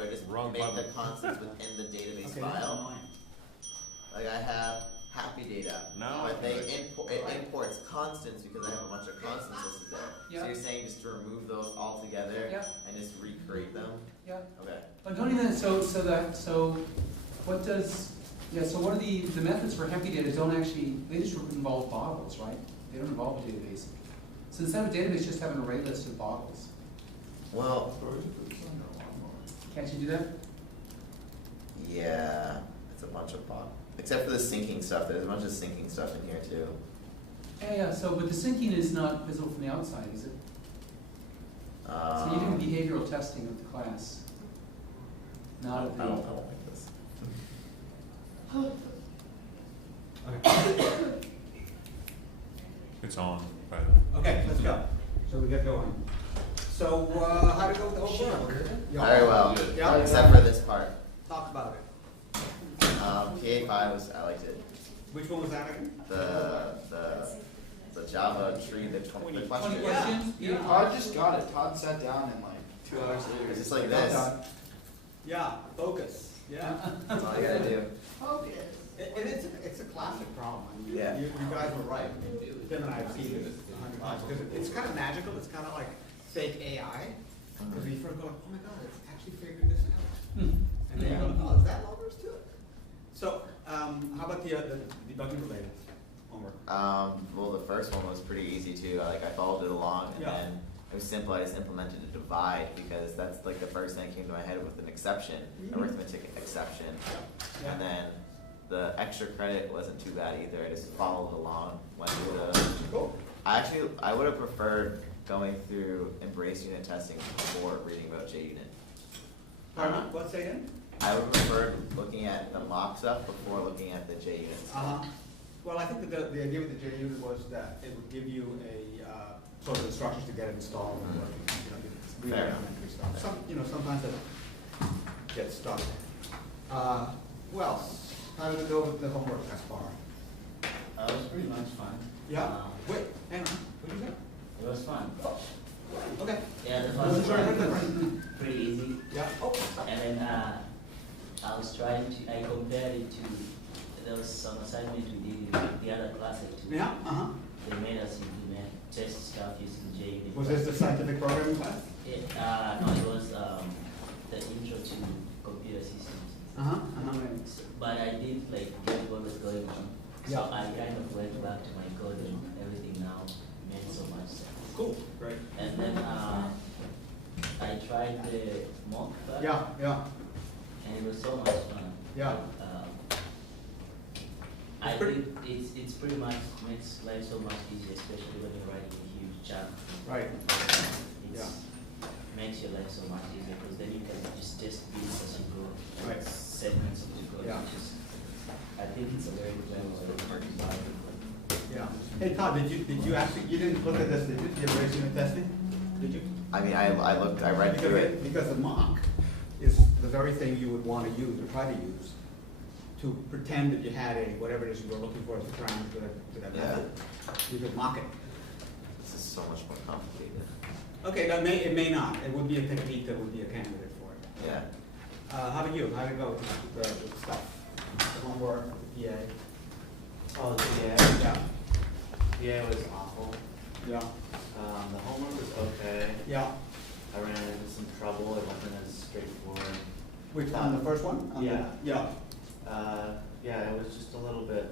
where I just Wrong make button. the constants within the database Okay, file. Like I have happy data, Now but I it can imports constants because I have a bunch of constants listed there. Yeah. So you're saying just to remove those all together Yeah. and just recreate them? Yeah. Okay. But don't even, so what does, yeah, so what are the methods for happy data don't actually, they just involve bottles, right? They don't involve a database. So instead of a database, just have an array list of bottles. Well, Can't you do that? yeah, it's a bunch of bottles. Except for the syncing stuff, there's a bunch of syncing stuff in here too. Yeah, so, but the syncing is not visible from the outside, is it? So you're doing behavioral testing of the class. Not of the. I don't like this. It's on, right? Okay, let's go. So we get going. So, how to go with the whole board? Very well. Yeah. Except for this part. Talk about it. PA5 was, I liked it. Which one was that again? The Java tree, the 20 20 questions. questions? Yeah. Todd just got it. Todd sat down and like 2 hours later. It's just like this. Yeah, focus. Yeah. That's all you gotta do. And it's a classic problem. I mean, Yeah. you guys were right. Tim and I have seen it 100 times. Because it's kind of magical. It's kind of like fake AI. Because we first go, oh my God, it's actually figured this out. And then you go, oh, is that all there is to it? So, how about the debugging related homework? Well, the first one was pretty easy too. Like I followed it along, and Yeah. then it was simple. I just implemented a divide because that's like the first thing that came to my head with an exception, arithmetic exception. Yeah. And then the extra credit wasn't too bad either. I just followed along, went through the. Cool. I would have preferred going through embrace unit testing before reading about JUnit. Pardon? What's that again? I would prefer looking at the mock stuff before looking at the JUnit stuff. Well, I think that the idea with the JUnit was that it would give you a sort of instructions to get it installed and working. You know, it's really Fair. elementary stuff. Sometimes it gets stuck. Who else? How did it go with the homework thus far? It was pretty much fun. Yeah. Wait, hang on. What did you say? It was fun. Okay. Yeah, the Was it first very one different? pretty easy. Yeah. Oh. And then I was trying to, I compared it to, there was some assignment we did in the other class too. Yeah. They made us implement test stuff using JBS. Was this the scientific programming class? No, it was the intro to computer systems. But I did like get what was going on. So Yeah. I kind of went back to my code and everything now made so much sense. Cool. Great. And then I tried the mock class. Yeah. And it was so much fun. Yeah. I think it's pretty much makes life so much easier, especially when you're writing a huge chunk. Right. It's makes your life so much easier because then you can just test bits as you go, Right. segments of the code. Yeah. Which is, I think it's a very good way to design. Yeah. Hey Todd, did you actually, you didn't look at this, did you? The embrace unit testing? Did you? I mean, I read through it. Because the mock is the very thing you would want to use or try to use to pretend that you had whatever it is you were looking for as a parameter to that method. You could mock it. This is so much more complicated. Okay, it may not. It would be a technique that would be a candidate for it. Yeah. How about you? How did it go with the stuff? The homework, the PA? Oh, the Yeah. PA was awful. Yeah. The homework was okay. Yeah. I ran into some trouble. It wasn't as straightforward. Which on the first one? On the- Yeah. Yeah. Yeah, it was just a little bit.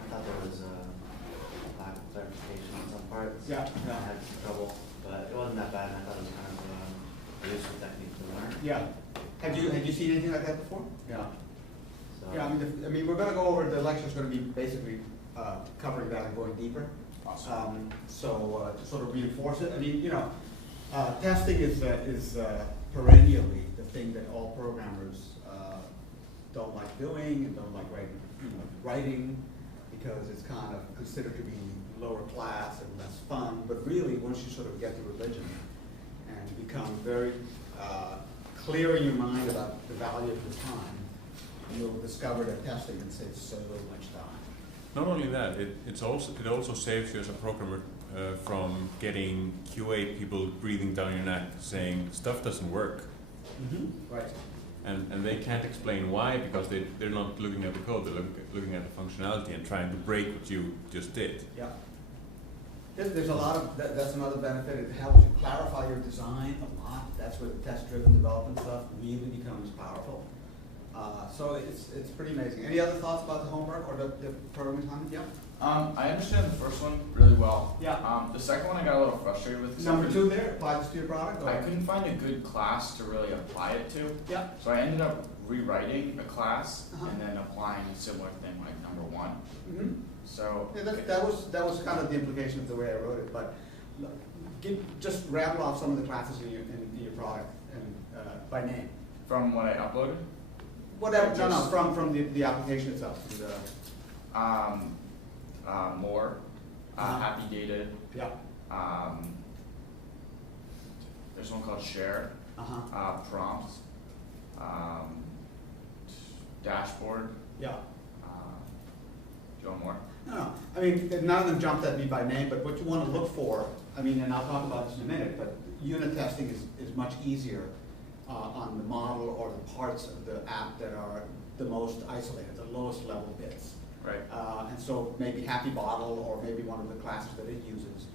I thought there was a lack of clarification on some parts. Yeah. I had some trouble, but it wasn't that bad. And I thought it was kind of a useful technique to learn. Yeah. Had you seen anything like that before? Yeah. So, Yeah, I mean, we're going to go over, the lecture's going to be basically covering that and going deeper. So to sort of reinforce it, I mean, testing is perennially the thing that all programmers don't like doing and don't like writing because it's kind of considered to be lower class and less fun. But really, once you sort of get the religion and become very clear in your mind about the value of your time, you'll discover that testing can save so much time. Not only that, it also saves you as a programmer from getting QA people breathing down your neck saying stuff doesn't work. Right. And they can't explain why, because they're not looking at the code, they're looking at the functionality and trying to break what you just did. Yeah. There's a lot of, that's another benefit, it helps you clarify your design a lot. That's where the test-driven development stuff really becomes powerful. So it's pretty amazing. Any other thoughts about the homework or the programming time? Yeah? I understand the first one really well. Yeah. The second one I got a little frustrated with. Number 2 there, apply this to your product? Or? I couldn't find a good class to really apply it to. Yeah. So I ended up rewriting a class Uh-huh. and then applying a similar thing like number 1. Mm-hmm. So Yeah, that was kind of the implication of the way I wrote it, but just rattle off some of the classes in your product and by name. from what I uploaded, Whatever, no, Just- from the application itself. more, happy data. Yeah. There's one called share, prompts, dashboard. Yeah. Do you want more? No, I mean, none of them jumped at me by name, but what you want to look for, I mean, and I'll talk about this in a minute, but unit testing is much easier on the model or the parts of the app that are the most isolated, the lowest level bits. Right. And so maybe Happy Bottle or maybe one of the classes that it uses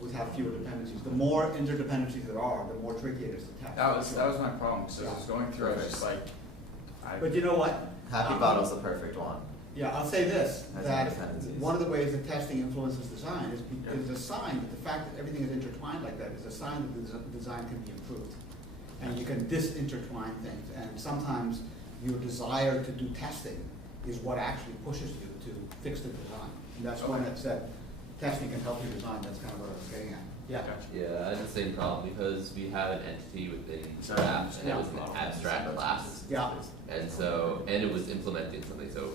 would have fewer dependencies. The more interdependencies there are, the more tricky it is to test. That was my problem. So I was going through, I was just like, But you know what? Happy Bottle's the perfect one. Yeah, I'll say this, Has that interdependencies. one of the ways that testing influences design is a sign that the fact that everything is intertwined like that is a sign that the design can be improved. And you can disintertwine things, and sometimes your desire to do testing is what actually pushes you to fix the design. And that's when it said testing can help you design, that's kind of what I was getting at. Yeah. Yeah, I had the same problem because we have an entity within our app and it was an abstract class. Yeah. And so, and it was implementing something, so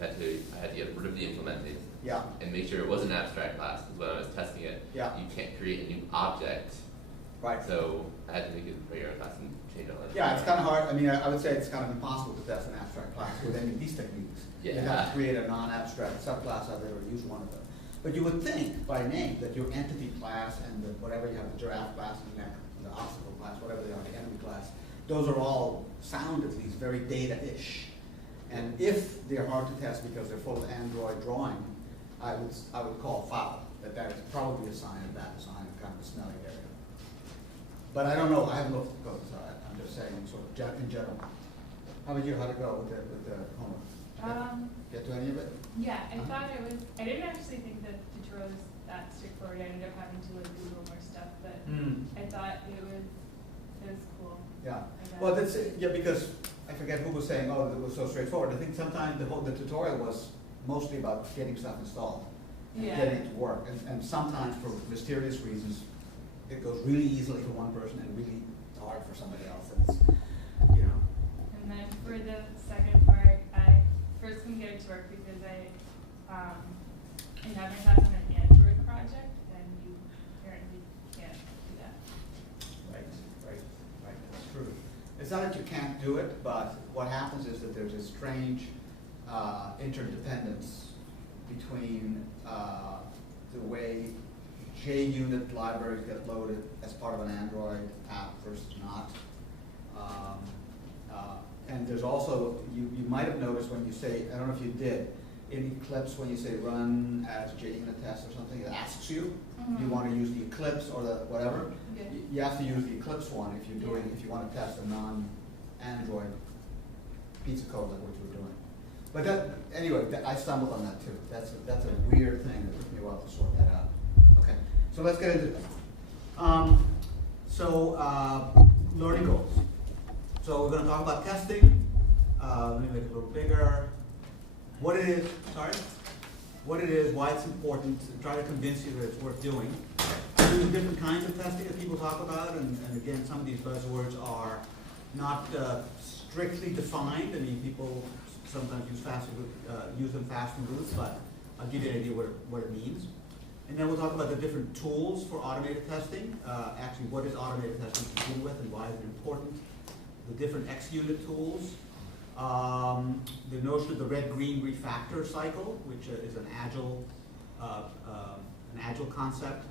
I had to get rid of the implementing Yeah. and make sure it was an abstract class, because when I was testing it, Yeah. you can't create a new object. Right. So I had to make it a regular class and change all that. Yeah, it's kind of hard. I mean, I would say it's kind of impossible to test an abstract class with any of these techniques. You have Yeah. to create a non-abstract subclass out there or use one of them. But you would think by name that your entity class and the whatever you have, the giraffe class and the obstacle class, whatever they are, the enemy class, those are all sound at least very data-ish. And if they're hard to test because they're full of Android drawing, I would call foul. That is probably a sign of bad design and kind of a smelly area. But I don't know, I haven't looked at the code, so I'm just saying sort of in general. How about you, how'd it go with the homework? Get to any of it? Yeah, I thought it was, I didn't actually think the tutorial was that straightforward. I ended up having to like Google more stuff, but I thought it was cool. Yeah. I guess. Well, that's, yeah, because I forget who was saying, oh, it was so straightforward. I think sometimes the tutorial was mostly about getting stuff installed and Yeah. getting it to work. And sometimes for mysterious reasons, it goes really easily for one person and really hard for somebody else. And it's, you know. And then for the second part, I first couldn't get it to work because I had my class on an Android project, and you apparently can't do that. Right, that's true. It's not that you can't do it, but what happens is that there's a strange interdependence between the way JUnit libraries get loaded as part of an Android app versus not. And there's also, you might have noticed when you say, I don't know if you did, in Eclipse when you say run as JUnit test or something, it asks you, do you want to use the Eclipse or the whatever? Yeah. You have to use the Eclipse one if you're doing, if you want to test a non-Android piece of code like what you were doing. But that, anyway, I stumbled on that too. That's a weird thing that took me a while to sort that out. Okay, so let's get into this. Learning goals. So we're going to talk about testing. Let me make it a little bigger. What it is, why it's important, try to convince you that it's worth doing. There's different kinds of testing that people talk about, and again, some of these buzzwords are not strictly defined. I mean, people sometimes use them fast and loose, but I'll give you an idea what it means. And then we'll talk about the different tools for automated testing. Actually, what is automated testing to begin with, and why is it important? The different XUnit tools. The notion of the red-green refactor cycle, which is an agile concept.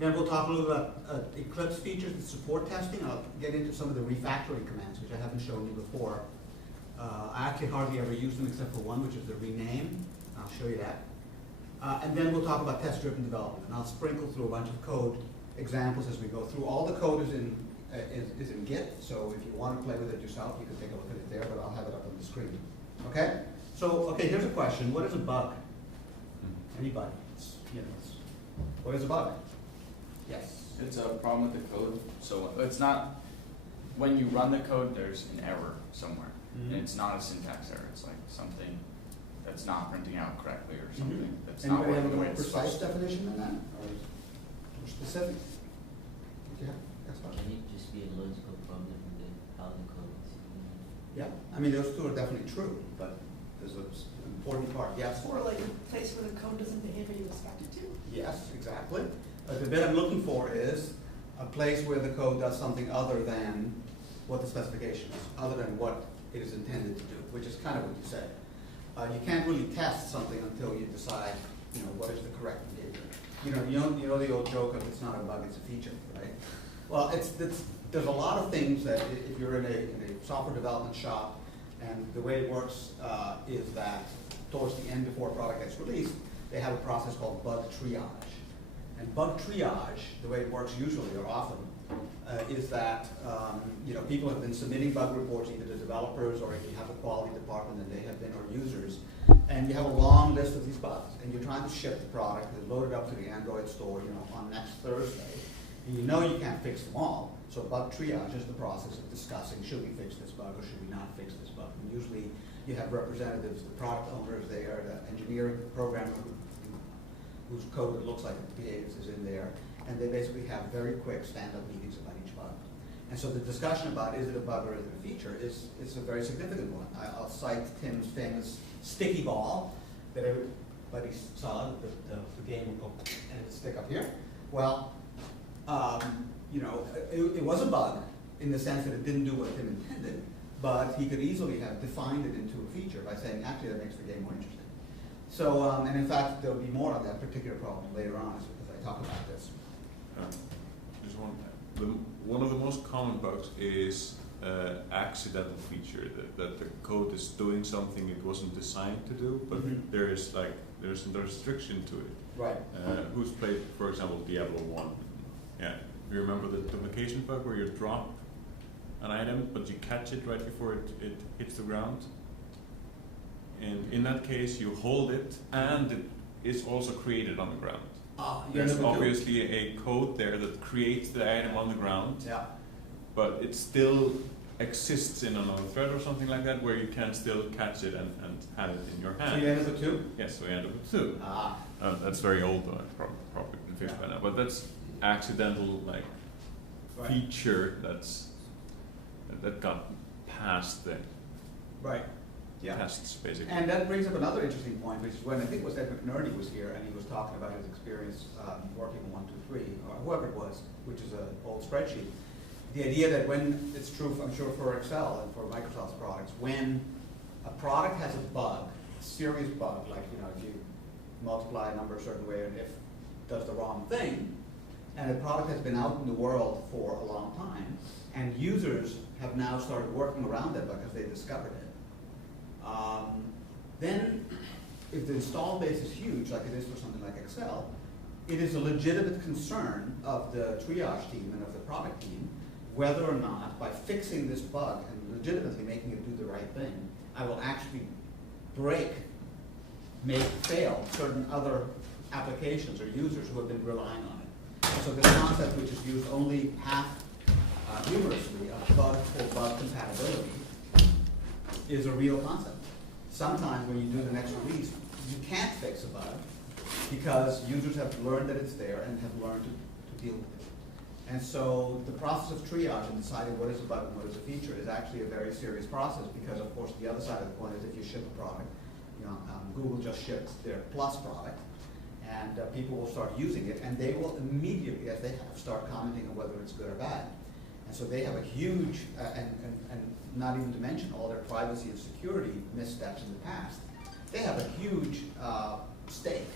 Then we'll talk a little about Eclipse features and support testing. I'll get into some of the refactoring commands, which I haven't shown you before. I actually hardly ever use them except for one, which is the rename. I'll show you that. And then we'll talk about test-driven development. And I'll sprinkle through a bunch of code examples as we go through. All the code is in Git, so if you want to play with it yourself, you can take a look at it there, but I'll have it up on the screen. Okay? So, okay, here's a question. What is a bug? Anybody? What is a bug? Yes. It's a problem with the code, so it's not, when you run the code, there's an error somewhere. Mhm. And it's not a syntax error, it's like something that's not printing out correctly or something that's not Anybody have working a the way more it's precise supposed to. definition than that, or specific? Yeah, that's fine. Can it just be a logical problem in the how the code is? Yeah, I mean, those two are definitely true, but there's an important part. Yes? Or like a place where the code doesn't behave how you expect it to. Yes, exactly. The bit I'm looking for is a place where the code does something other than what the specification is, other than what it is intended to do, which is kind of what you said. You can't really test something until you decide, what is the correct behavior. You know the old joke of it's not a bug, it's a feature, right? Well, there's a lot of things that if you're in a software development shop, and the way it works is that towards the end before a product gets released, they have a process called bug triage. And bug triage, the way it works usually or often, is that people have been submitting bug reports either to developers or if you have a quality department and they have been, or users, and you have a long list of these bugs, and you're trying to ship the product and load it up to the Android store, on next Thursday, and you can't fix them all. So bug triage is the process of discussing, should we fix this bug or should we not fix this bug? And usually you have representatives, the product owners there, the engineering programmer whose code that looks like it behaves is in there, and they basically have very quick stand-up meetings about each bug. And so the discussion about is it a bug or is it a feature is a very significant one. I'll cite Tim's famous sticky ball that everybody saw, the game and it stick up here. Well, it was a bug in the sense that it didn't do what Tim intended, but he could easily have defined it into a feature by saying, actually, that makes the game more interesting. So, and in fact, there'll be more on that particular problem later on as I talk about this. Just one of the most common bugs is accidental feature, that the code is doing something it wasn't designed to do, but there's a restriction to it. Right. Who's played, for example, Diablo 1? Yeah. You remember the duplication bug where you drop an item, but you catch it right before it hits the ground? And in that case, you hold it, and it is also created on the ground. There's obviously a code there that creates the item on the ground, but it still exists in another thread or something like that, where you can still catch it and have it in your hand. So you end up with 2? Yes, so we end up with 2. That's very old, though. It's probably been fixed by now. But that's accidental, feature that got past the tests, basically. And that brings up another interesting point, which is when I think it was Ed McNerney was here, and he was talking about his experience working on 123, or whoever it was, which is an old spreadsheet. The idea that when it's true, I'm sure for Excel and for Microsoft's products, when a product has a bug, a serious bug, like if you multiply a number a certain way and if it does the wrong thing, and a product has been out in the world for a long time, and users have now started working around it because they discovered it. Then, if the install base is huge, like it is for something like Excel, it is a legitimate concern of the triage team and of the product team whether or not, by fixing this bug and legitimately making it do the right thing, I will actually fail certain other applications or users who have been relying on it. And so this concept, which is used only half humorously, of bug for bug compatibility, is a real concept. Sometimes when you do the next release, you can't fix a bug because users have learned that it's there and have learned to deal with it. And so the process of triage and deciding what is a bug and what is a feature is actually a very serious process because, of course, the other side of the coin is if you ship a product, Google just shipped their Plus product, and people will start using it, and they will immediately, as they have, start commenting on whether it's good or bad. And so they have a huge, and not even to mention all their privacy and security missteps in the past, they have a huge stake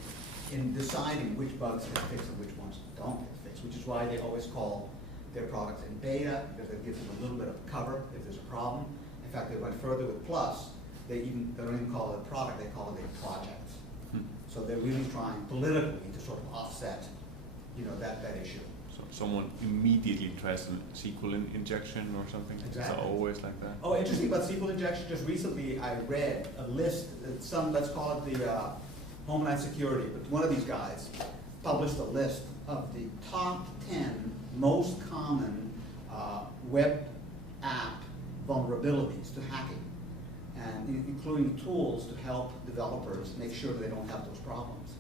in deciding which bugs get fixed and which ones don't get fixed. which is why they always call their products in beta, because it gives them a little bit of cover if there's a problem. In fact, they went further with Plus. They don't even call it a product, they call it a project. So they're really trying politically to sort of offset, that issue. So someone immediately tries a SQL injection or something. Exactly. It's always like that. Oh, interesting about SQL injection, just recently I read a list, let's call it the Homeland Security, but one of these guys published a list of the top 10 most common web app vulnerabilities to hacking, and including tools to help developers make sure they don't have those problems,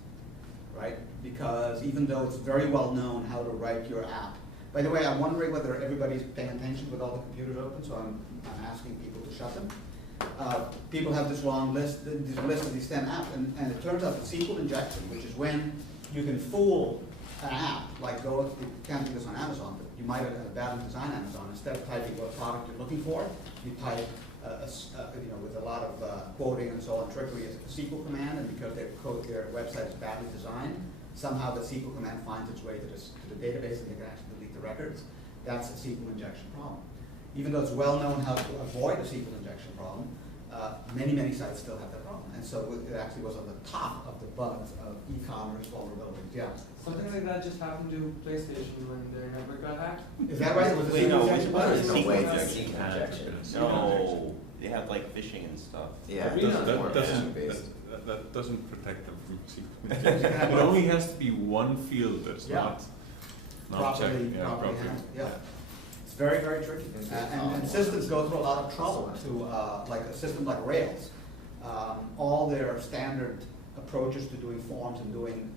right? Because even though it's very well known how to write your app, by the way, I'm wondering whether everybody's paying attention with all the computers open, so I'm asking people to shut them. People have this long list, this list of these 10 apps, and it turns out that SQL injection, which is when you can fool an app, like you can't do this on Amazon, but you might have a badly designed Amazon. Instead of typing what product you're looking for, you type, with a lot of quoting and so on, trickery as a SQL command, and because their website is badly designed, somehow the SQL command finds its way to the database and they can actually delete the records. That's a SQL injection problem. Even though it's well known how to avoid a SQL injection problem, many sites still have that problem. And so it actually was on the top of the bugs of e-commerce vulnerabilities. Yeah. Something like that just happened to PlayStation when their network got hacked. Is that right? Was it no, injection bug? there's no way SQL to SQL injection. No, they have like phishing and stuff. Yeah. That doesn't protect them from SQL injection. It only has to be one field that's not properly checked. handled. Yeah. It's very, very tricky. And systems go through a lot of trouble to, like a system like Rails. All their standard approaches to doing forms and doing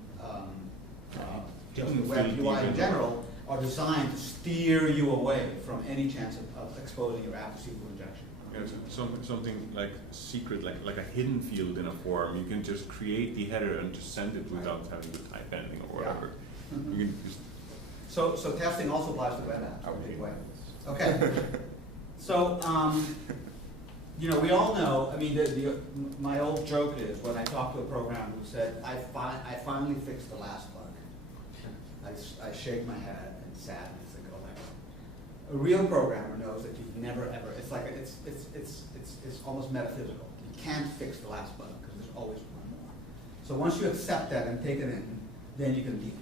just the web UI in general are designed to steer you away from any chance of exposing your app to SQL injection. Yeah, so something like secret, like a hidden field in a form. You can just create the header and just send it without having to type anything or whatever. Yeah. Mm-hmm. You can just So testing also applies to web apps in a big way. Okay. So, we all know, I mean, my old joke is when I talk to a programmer who said, I finally fixed the last bug. I shake my head in sadness and go like, a real programmer knows that you've never ever, it's like, it's almost metaphysical. You can't fix the last bug because there's always one more. So once you accept that and take it in, then you can deal.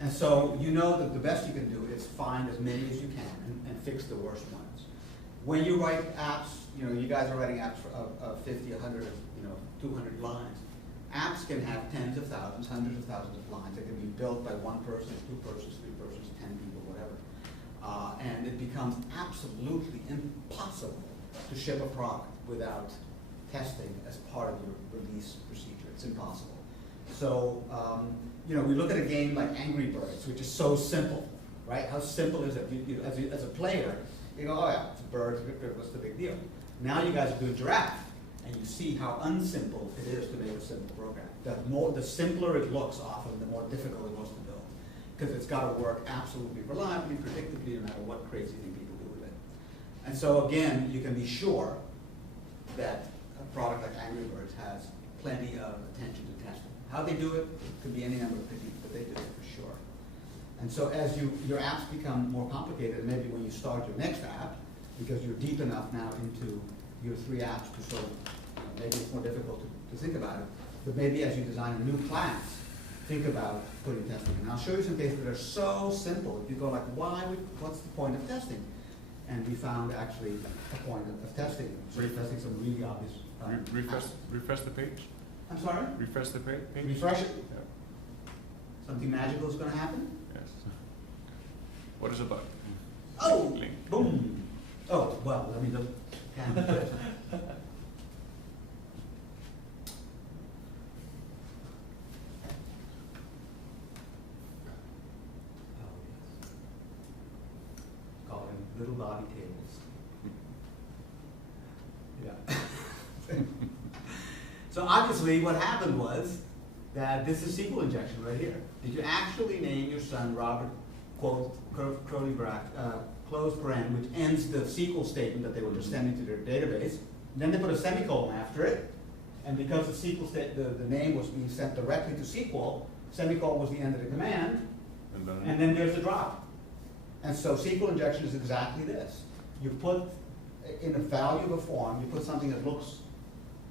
And so you know that the best you can do is find as many as you can and fix the worst ones. When you write apps, you guys are writing apps of 50, 100, 200 lines. Apps can have tens of thousands, hundreds of thousands of lines. They can be built by one person, two persons, three persons, 10 people, whatever. And it becomes absolutely impossible to ship a product without testing as part of your release procedure. It's impossible. So, we look at a game like Angry Birds, which is so simple, right? How simple is it? As a player, you go, oh yeah, it's a bird, what's the big deal? Now you guys are doing Giraffe, and you see how unsimple it is to make a simple program. The simpler it looks often, the more difficult it was to build. Because it's got to work absolutely reliably, predictably, no matter what crazy thing people do with it. And so again, you can be sure that a product like Angry Birds has plenty of attention to testing. How they do it could be any number of techniques, but they do it for sure. And so as your apps become more complicated, maybe when you start your next app, because you're deep enough now into your 3 apps to sort of, maybe it's more difficult to think about it, but maybe as you design a new class, think about putting testing in. And I'll show you some cases that are so simple. You go like, what's the point of testing? And we found actually a point of testing. So you're testing some really obvious refresh the page. I'm sorry? Refresh the page. Refresh it? Yeah. Something magical is going to happen? Yes. What is a bug? Oh! Link. Boom! Oh, well, let me look. Can do it. Call them little body tables. Yeah. So obviously what happened was that this is SQL injection right here. Did you actually name your son Robert, quote, close paren, which ends the SQL statement that they were just sending to their database. And then they put a semicolon after it, and because the SQL the name was being sent directly to SQL, semicolon was the end of the command, And then there's the drop. And so SQL injection is exactly this. You put in a value of a form, you put something that looks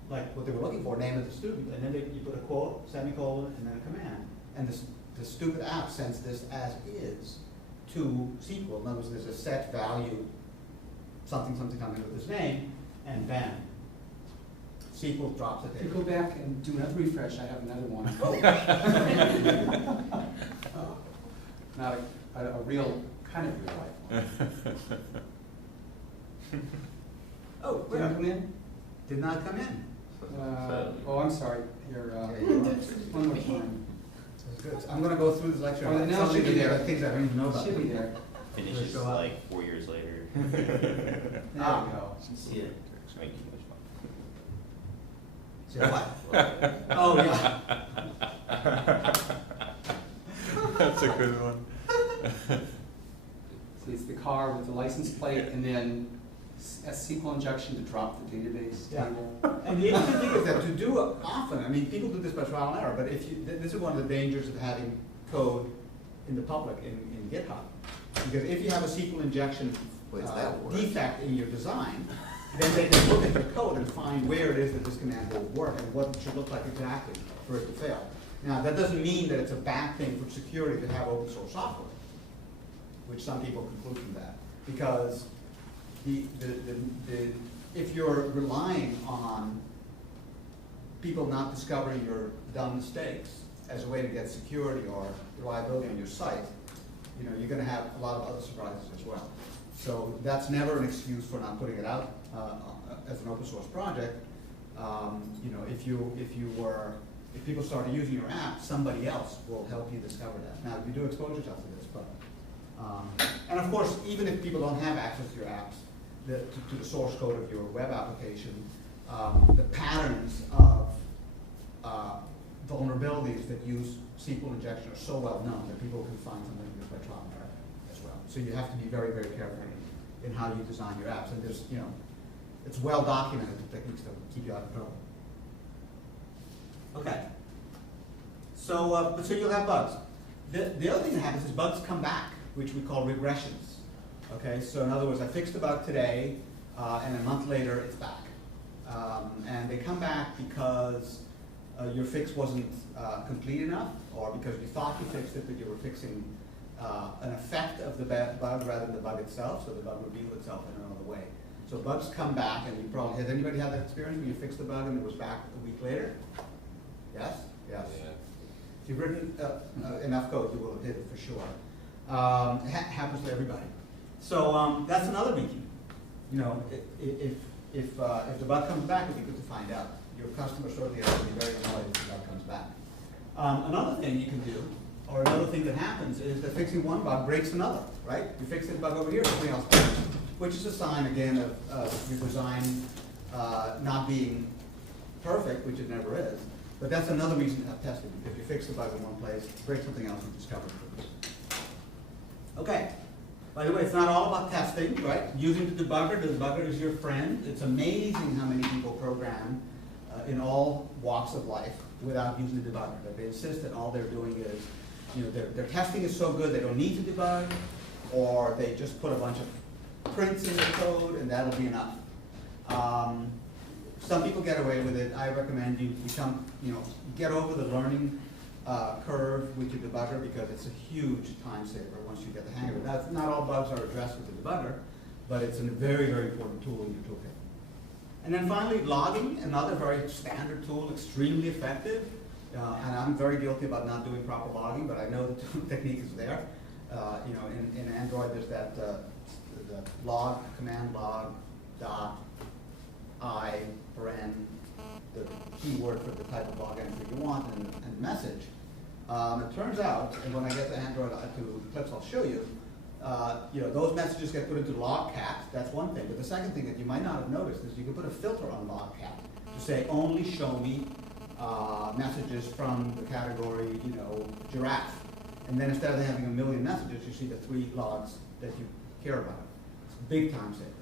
like what they were looking for, name of the student, and then you put a quote, semicolon, and then a command. And the stupid app sends this as is to SQL. In other words, there's a set value, something coming with this name, and bam, SQL drops it If you there. go back and do another refresh, I have another one. Not a real, kind of real life one. Oh, Did where? it come in? Did not come in. Oh, I'm sorry. Here, one more time. That's good. So I'm gonna go through this lecture. Oh, now it should be there. Things I don't even know about. Should be there. Finishes Show up. like 4 years later. There we go. See it? Thank you. Say what? Oh, yeah. That's a good one. So it's the car with the license plate and then a SQL injection to drop the database Yeah. table. And the interesting thing is that to do it often, I mean, people do this by trial and error, but if you, this is one of the dangers of having code in the public, in GitHub. Because if you have a SQL injection Wait, is that work? defect in your design, then they can look at your code and find where it is that this command will work and what it should look like exactly for it to fail. Now, that doesn't mean that it's a bad thing for security to have open source software, which some people conclude from that. Because if you're relying on people not discovering your dumb mistakes as a way to get security or reliability on your site, you know, you're going to have a lot of other surprises as well. So that's never an excuse for not putting it out as an open source project. You know, if people started using your app, somebody else will help you discover that. Now, you do expose yourself to this, but and of course, even if people don't have access to your apps, to the source code of your web application, the patterns of vulnerabilities that use SQL injection are so well known that people can find something just by trial and error as well. So you have to be very, very careful in how you design your apps. And there's, you know, it's well documented the techniques to keep you out of trouble. Okay. So, so you'll have bugs. The other thing that happens is bugs come back, which we call regressions. Okay, so in other words, I fixed a bug today, and a month later it's back. And they come back because your fix wasn't complete enough, or because you thought you fixed it, but you were fixing an effect of the bug rather than the bug itself, so the bug revealed itself in another way. So bugs come back, and you probably, has anybody had that experience when you fixed the bug and it was back a week later? Yes? Yes. Yeah. If you've written enough code, you will have hit it for sure. Happens to everybody. So that's another reason. You know, if the bug comes back, it'd be good to find out. Your customer certainly has to be very annoyed if the bug comes back. Another thing you can do, or another thing that happens, is that fixing one bug breaks another, right? You fix this bug over here, something else breaks, which is a sign, again, of your design not being perfect, which it never is. But that's another reason to have testing, because you fix the bug in one place, break something else, and discover it. Okay. By the way, it's not all about testing, right? Using the debugger is your friend. It's amazing how many people program in all walks of life without using the debugger. That they insist that all they're doing is, you know, their testing is so good they don't need to debug, or they just put a bunch of prints in the code and that'll be enough. Some people get away with it. I recommend you become, you know, get over the learning curve with your debugger, because it's a huge time saver once you get the hang of it. That's, not all bugs are addressed with the debugger, but it's a very, very important tool in your toolkit. And then finally, logging, another very standard tool, extremely effective. And I'm very guilty about not doing proper logging, but I know the technique is there. You know, in Android, there's that the log, command log, dot, I, paren, the keyword for the type of log entry you want, and message. It turns out, and when I get to Android to clips I'll show you, you know, those messages get put into logcat. That's one thing. But the second thing that you might not have noticed is you can put a filter on logcat to say only show me messages from the category, you know, giraffe. And then instead of having a million messages, you see the 3 logs that you care about. It's a big time saver.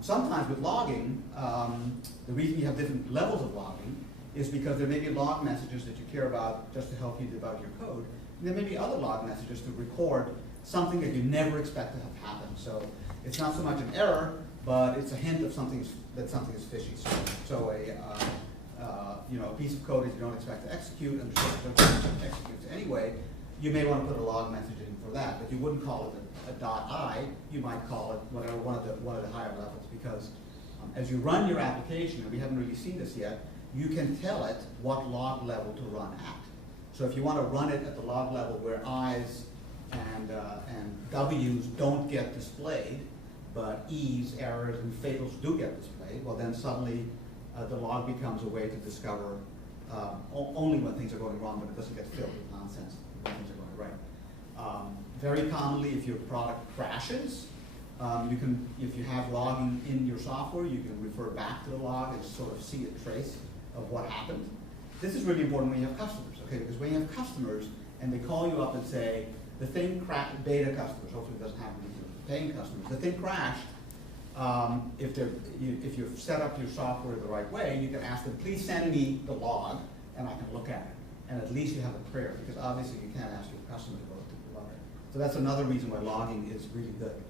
Sometimes with logging, the reason you have different levels of logging is because there may be log messages that you care about just to help you debug your code. There may be other log messages to record something that you never expect to have happen. So it's not so much an error, but it's a hint of something is fishy. So a piece of code that you don't expect to execute and it executes anyway, you may want to put a log message in for that, but you wouldn't call it a .i. You might call it whatever one of the higher levels, because as you run your application, and we haven't really seen this yet, you can tell it what log level to run at. So if you want to run it at the log level where i's and w's don't get displayed, but e's, errors, and fatals do get displayed, well then suddenly the log becomes a way to discover only when things are going wrong, but it doesn't get filled with nonsense when things are going right. Very commonly, if your product crashes, if you have logging in your software, you can refer back to the log and sort of see a trace of what happened. This is really important when you have customers, okay? Because when you have customers and they call you up and say, the thing crashed, beta customers, hopefully it doesn't happen to paying customers, the thing crashed. If you've set up your software the right way, you can ask them, please send me the log and I can look at it. And at least you have a prayer, because obviously you can't ask your customer to go to the log. So that's another reason why logging is really good.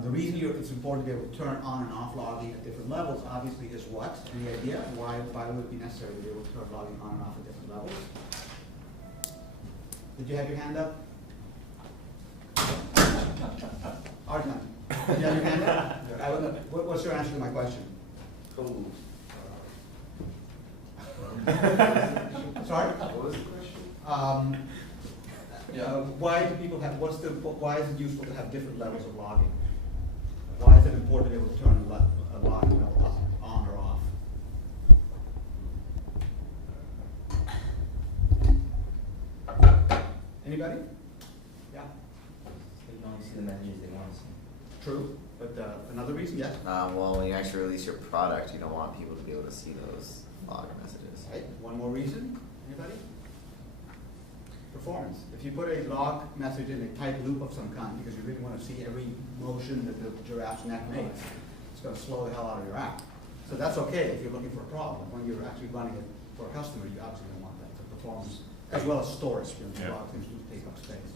The reason it's important to be able to turn on and off logging at different levels, obviously, is what? Any idea? Why would it be necessary to be able to turn logging on and off at different levels? Did you have your hand up? Arkan, did you have your hand up? What's your answer to my question? Cool. Sorry? What was the question? Why do people have? Why is it useful to have different levels of logging? Why is it important to be able to turn a logging level on or off? Anybody? Yeah. They can only see the messages they want to see. True, but another reason, yes. Well, when you actually release your product, you don't want people to be able to see those log messages. Right. One more reason. Anybody? Performance. If you put a log message in a tight loop of some kind, because you really want to see every motion that the giraffe's neck makes, it's going to slow the hell out of your app. So that's okay if you're looking for a problem. When you're actually running it for a customer, you obviously don't want that for performance, as well as storage. You know, a lot of things do take up space.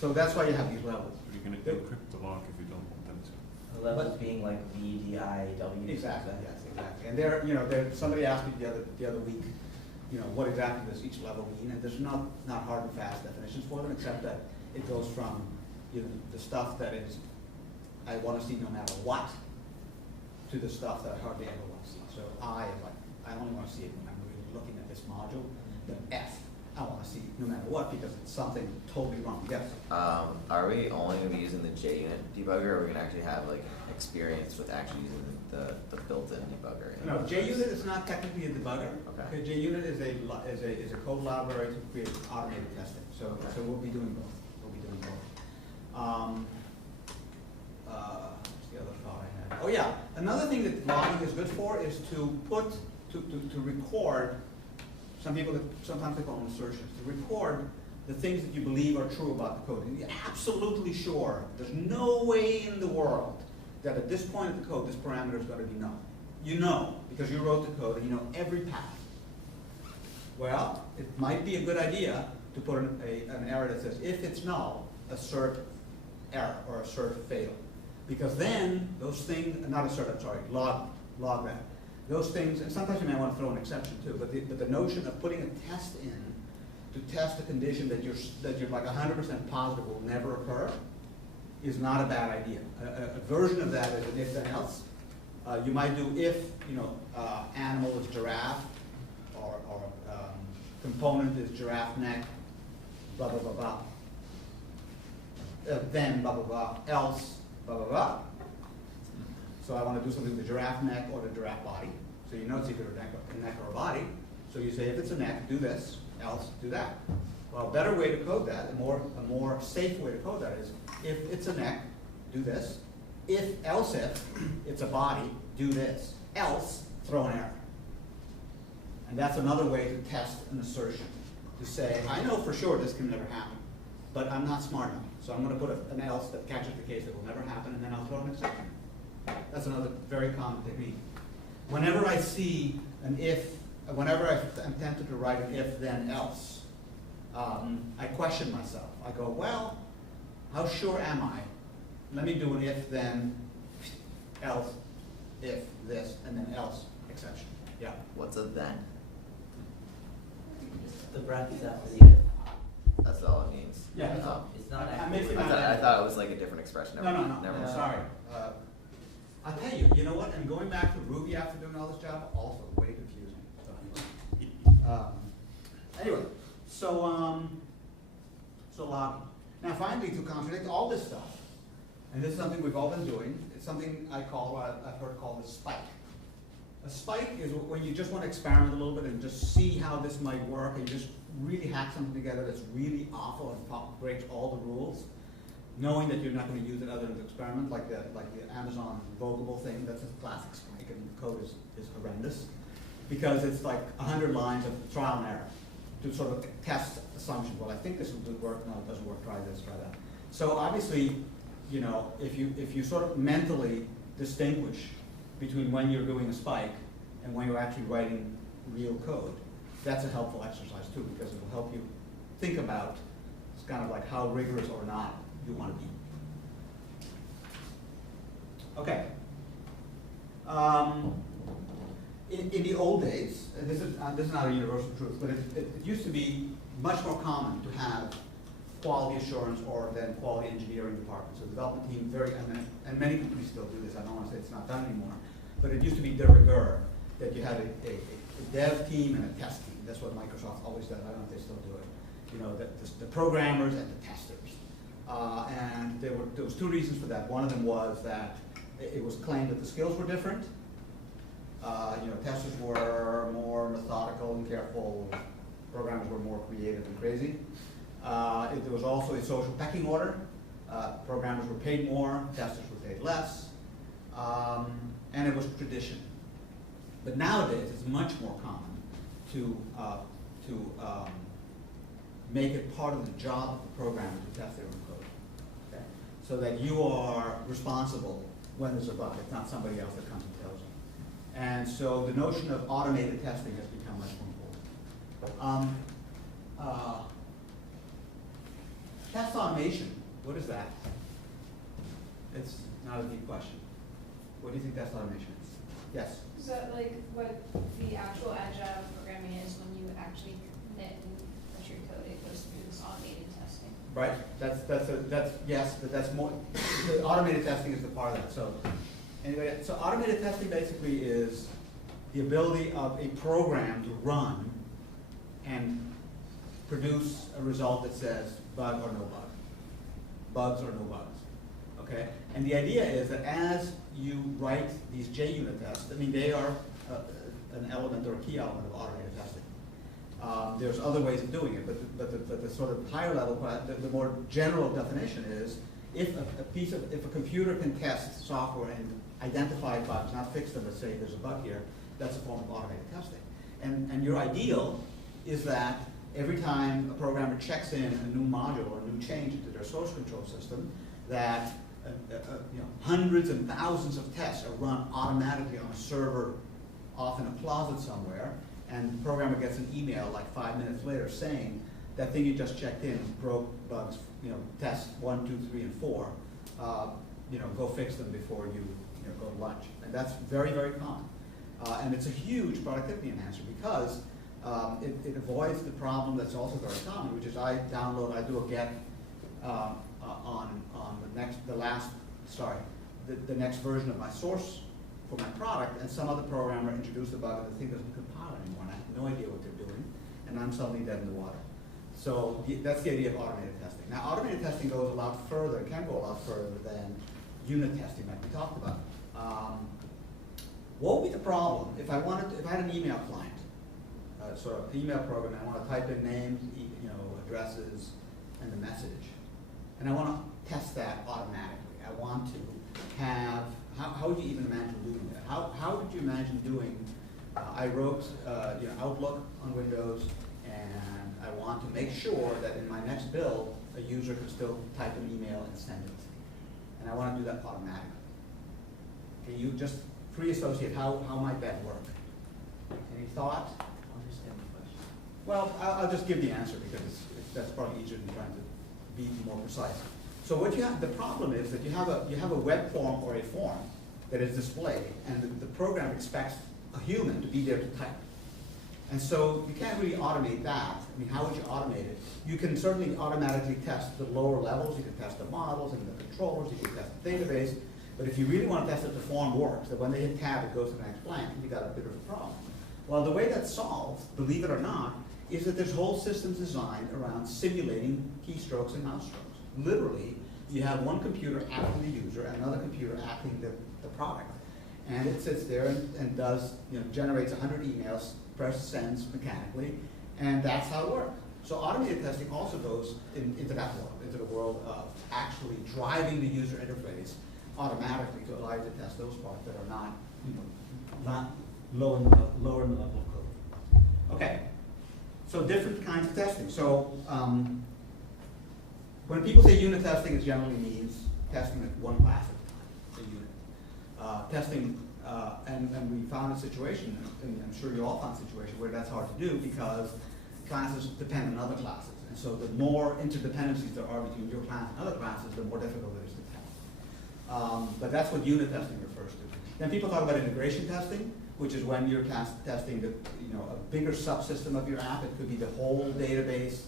So that's why you have these levels. You can encrypt the log if you don't want them to. The levels being like V, D, I, W. Exactly. Yes, exactly. And somebody asked me the other week, what exactly does each level mean? And there's not hard and fast definitions for them, except that it goes from the stuff that is I want to see no matter what, to the stuff that I hardly ever want to see. So I is like, I only want to see it when I'm really looking at this module. Then F, I want to see no matter what, because it's something totally wrong. Yes? Are we only going to be using the JUnit debugger, or are we going to actually have experience with actually using the built-in debugger? No, JUnit is not technically a debugger. Okay. JUnit is a code library to create automated testing. So we'll be doing both. We'll be doing both. What's the other thought I had? Oh yeah, another thing that logging is good for is to record. Sometimes they call them assertions. To record the things that you believe are true about the code. And you're absolutely sure there's no way in the world that at this point of the code this parameter is going to be null. You know, because you wrote the code and you know every path. Well, it might be a good idea to put an error that says, if it's null, assert error or assert fatal. Because then those things, not assert, I'm sorry, log that. Those things, and sometimes you may want to throw an exception too, but the notion of putting a test in to test a condition that you're like 100% positive will never occur is not a bad idea. A version of that is an if then else. You might do if animal is giraffe, or component is giraffe neck, blah blah blah blah. Then blah blah blah, else blah blah blah. So I want to do something with the giraffe neck or the giraffe body. So you know it's either a neck or a body. So you say if it's a neck, do this, else do that. Well, a better way to code that, a more safe way to code that is, if it's a neck, do this. If it's a body, do this. Else, throw an error. And that's another way to test an assertion. To say, I know for sure this can never happen, but I'm not smart enough. So I'm going to put an else that catches the case that will never happen, and then I'll throw an exception. That's another very common technique. Whenever I see an if, whenever I'm tempted to write an if then else, I question myself. I go, well, how sure am I? Let me do an if, then, else, if, this, and then else exception. Yeah. What's a then? The brackets after the if. That's all it means. Yeah, that's Oh. all. It's not I actually. mixed it I thought it was like a different expression. No, no, no, Never no, mind. sorry. I'll tell you, you know what, and going back to Ruby after doing all this Java, also way confusing. So anyway, so logging. Now finally, to contradict all this stuff, and this is something we've all been doing, it's something I call, I've heard called a spike. A spike is when you just want to experiment a little bit and just see how this might work, and you just really hack something together that's really awful and breaks all the rules, knowing that you're not going to use it other than to experiment, like the Amazon Invocable thing. That's a classic spike, and the code is horrendous because it's like 100 lines of trial and error to sort of test assumptions. Well, I think this will work. No, it doesn't work. Try this, try that. So obviously, you know, if you sort of mentally distinguish between when you're doing a spike and when you're actually writing real code, that's a helpful exercise too, because it will help you think about, it's kind of like how rigorous or not you want to be. Okay. In the old days, and this is not a universal truth, but it used to be much more common to have quality assurance or then quality engineering departments. So the development team and many companies still do this. I don't want to say it's not done anymore, but it used to be de rigueur that you had a dev team and a test team. That's what Microsoft always did. I don't know if they still do it. You know, the programmers and the testers. And there was two reasons for that. One of them was that it was claimed that the skills were different. You know, testers were more methodical and careful. Programmers were more creative and crazy. There was also a social pecking order. Programmers were paid more, testers were paid less. And it was tradition. But nowadays, it's much more common to make it part of the job of the programmer to test their own code. Okay? So that you are responsible when there's a bug. It's not somebody else that comes and tells you. And so the notion of automated testing has become much more important. Test automation, what is that? It's not a deep question. What do you think test automation is? Yes? Is that like what the actual agile programming is when you actually commit and push your code, it goes through this automated testing? Right, that's yes, but that's more, the automated testing is the part of that. So anyway, so automated testing basically is the ability of a program to run and produce a result that says bug or no bug, bugs or no bugs, okay? And the idea is that as you write these JUnit tests, I mean, they are an element or a key element of automated testing. There's other ways of doing it, but the sort of higher level, the more general definition is if a computer can test software and identify bugs, not fix them, but say there's a bug here, that's a form of automated testing. And your ideal is that every time a programmer checks in a new module or a new change into their source control system, that you know, hundreds and thousands of tests are run automatically on a server off in a closet somewhere, and the programmer gets an email like 5 minutes later saying that thing you just checked in broke bugs, you know, test 1, 2, 3, and 4. You know, go fix them before you know, go to lunch. And that's very, very common. And it's a huge productivity enhancer because it avoids the problem that's also very common, which is I do a get on the next version of my source for my product, and some other programmer introduced a bug and the thing doesn't compile anymore, and I have no idea what they're doing, and I'm suddenly dead in the water. So that's the idea of automated testing. Now, automated testing goes a lot further, can go a lot further than unit testing like we talked about. What would be the problem if I had an email client, sort of email program, I want to type in names, you know, addresses, and the message, and I want to test that automatically. I want to have, how would you even imagine doing that? How would you imagine doing, I wrote you know, Outlook on Windows, and I want to make sure that in my next build, a user can still type an email and send it. And I want to do that automatically. Can you just pre-associate how might that work? Any thought? Understand the question. Well, I'll just give the answer because that's probably easier than trying to be more precise. So what you have, the problem is that you have a web form or a form that is displayed, and the program expects a human to be there to type. And so you can't really automate that. I mean, how would you automate it? You can certainly automatically test the lower levels. You can test the models and the controllers. You can test the database. But if you really want to test that the form works, that when they hit tab, it goes to the next blank, you got a bit of a problem. Well, the way that's solved, believe it or not, is that there's whole systems designed around simulating keystrokes and mouse strokes. Literally, you have one computer acting the user and another computer acting the product. And it sits there and does, generates 100 emails, press sends mechanically, and that's how it works. So automated testing also goes into that world, into the world of actually driving the user interface automatically to allow you to test those parts that are not, not lower in the level of code. Okay, so different kinds of testing. So when people say unit testing, it generally means testing at one class at a time, a unit. Testing, and we found a situation, and I'm sure you all found a situation where that's hard to do because classes depend on other classes. And so the more interdependencies there are between your class and other classes, the more difficult it is to test. But that's what unit testing refers to. Then people talk about integration testing, which is when you're testing the, a bigger subsystem of your app. It could be the whole database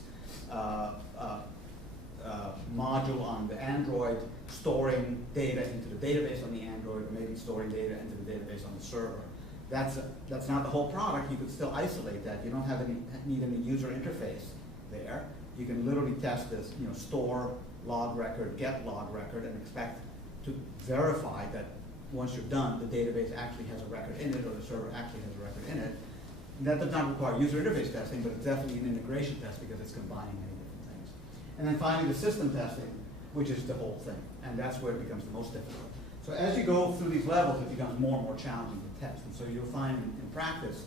module on the Android, storing data into the database on the Android, or maybe storing data into the database on the server. That's not the whole product. You could still isolate that. You don't need any user interface there. You can literally test this, store log record, get log record, and expect to verify that once you're done, the database actually has a record in it, or the server actually has a record in it. And that does not require user interface testing, but it's definitely an integration test because it's combining many different things. And then finally, the system testing, which is the whole thing, and that's where it becomes the most difficult. So as you go through these levels, it becomes more and more challenging to test. And so you'll find in practice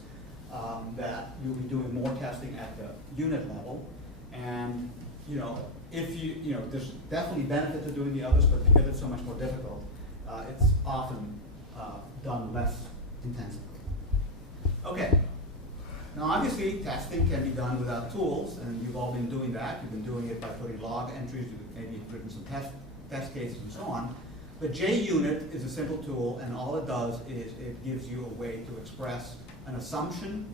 that you'll be doing more testing at the unit level. And if there's definitely benefit to doing the others, but because it's so much more difficult, it's often done less intensively. Okay. Now obviously testing can be done without tools, and you've all been doing that. You've been doing it by putting log entries, you've maybe written some test cases and so on. But JUnit is a simple tool, and all it does is it gives you a way to express an assumption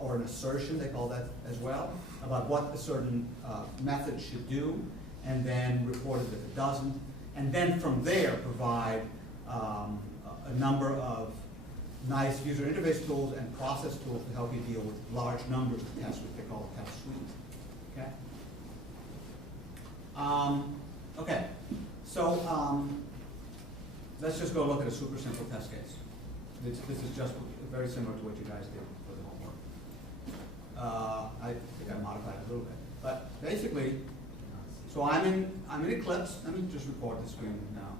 or an assertion, they call that as well, about what a certain method should do, and then report it if it doesn't. And then from there provide a number of nice user interface tools and process tools to help you deal with large numbers of tests, which they call a test suite. Okay. Okay. So let's just go look at a super simple test case. This is just very similar to what you guys did for the homework. I think I modified it a little bit, but basically, so I'm in Eclipse. Let me just record the screen now.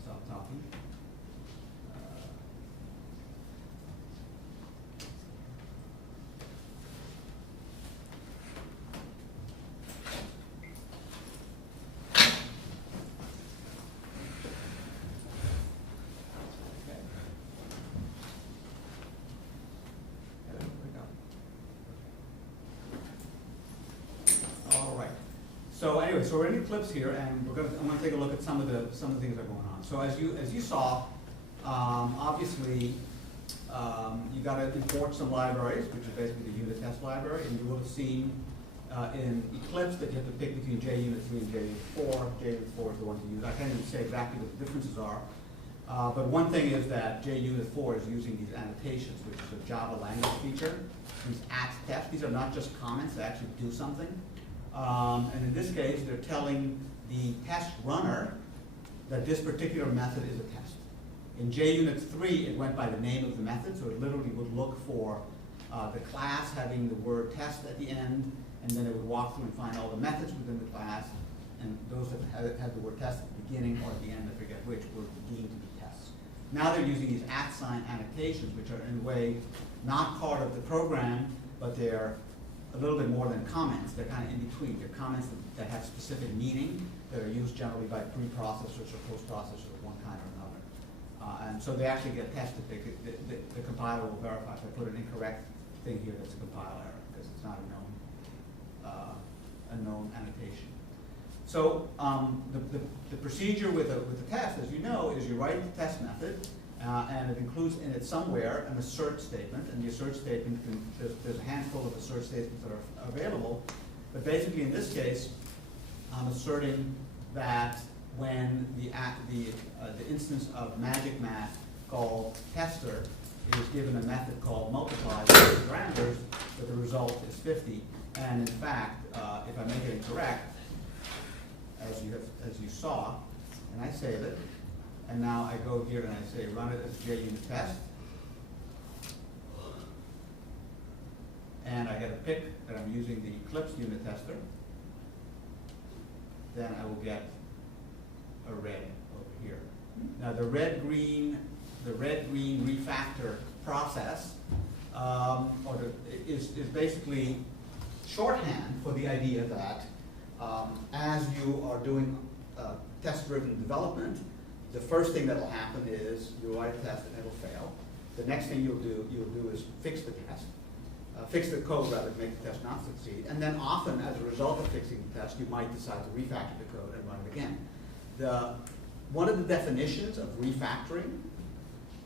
Stop talking. So anyway, so we're in Eclipse here, and I'm going to take a look at some of the things that are going on. So as you saw, obviously you got to import some libraries, which is basically the unit test library, and you will have seen in Eclipse that you have to pick between JUnit 3 and JUnit 4. JUnit 4 is the one to use. I can't even say exactly what the differences are, but one thing is that JUnit 4 is using these annotations, which is a Java language feature. These @test, these are not just comments; they actually do something. And in this case, they're telling the test runner that this particular method is a test. In JUnit 3, it went by the name of the method, so it literally would look for the class having the word test at the end, and then it would walk through and find all the methods within the class, and those that had the word test at the beginning or at the end, I forget which, were deemed to be tests. Now they're using these @ annotations, which are in a way not part of the program, but they're a little bit more than comments. They're kind of in between. They're comments that have specific meaning that are used generally by pre-processors or post-processors of one kind or another. And so they actually get tested. The compiler will verify. If I put an incorrect thing here, that's a compile error, because it's not a known annotation. So the procedure with a test, as you know, is you write the test method, and it includes in it somewhere an assert statement, and the assert statement there's a handful of assert statements that are available, but basically in this case, I'm asserting that when the instance of magic math called tester is given a method called multiply with parameters, that the result is 50. And in fact, if I make it incorrect, as you saw, and I save it, and now I go here and I say run it as JUnit test, and I get a pick that I'm using the Eclipse unit tester, then I will get a red over here. Now the red-green refactor process is basically shorthand for the idea that as you are doing test-driven development, the first thing that will happen is you'll write a test and it will fail. The next thing you'll do is fix the test, fix the code rather than make the test not succeed. And then often, as a result of fixing the test, you might decide to refactor the code and run it again. One of the definitions of refactoring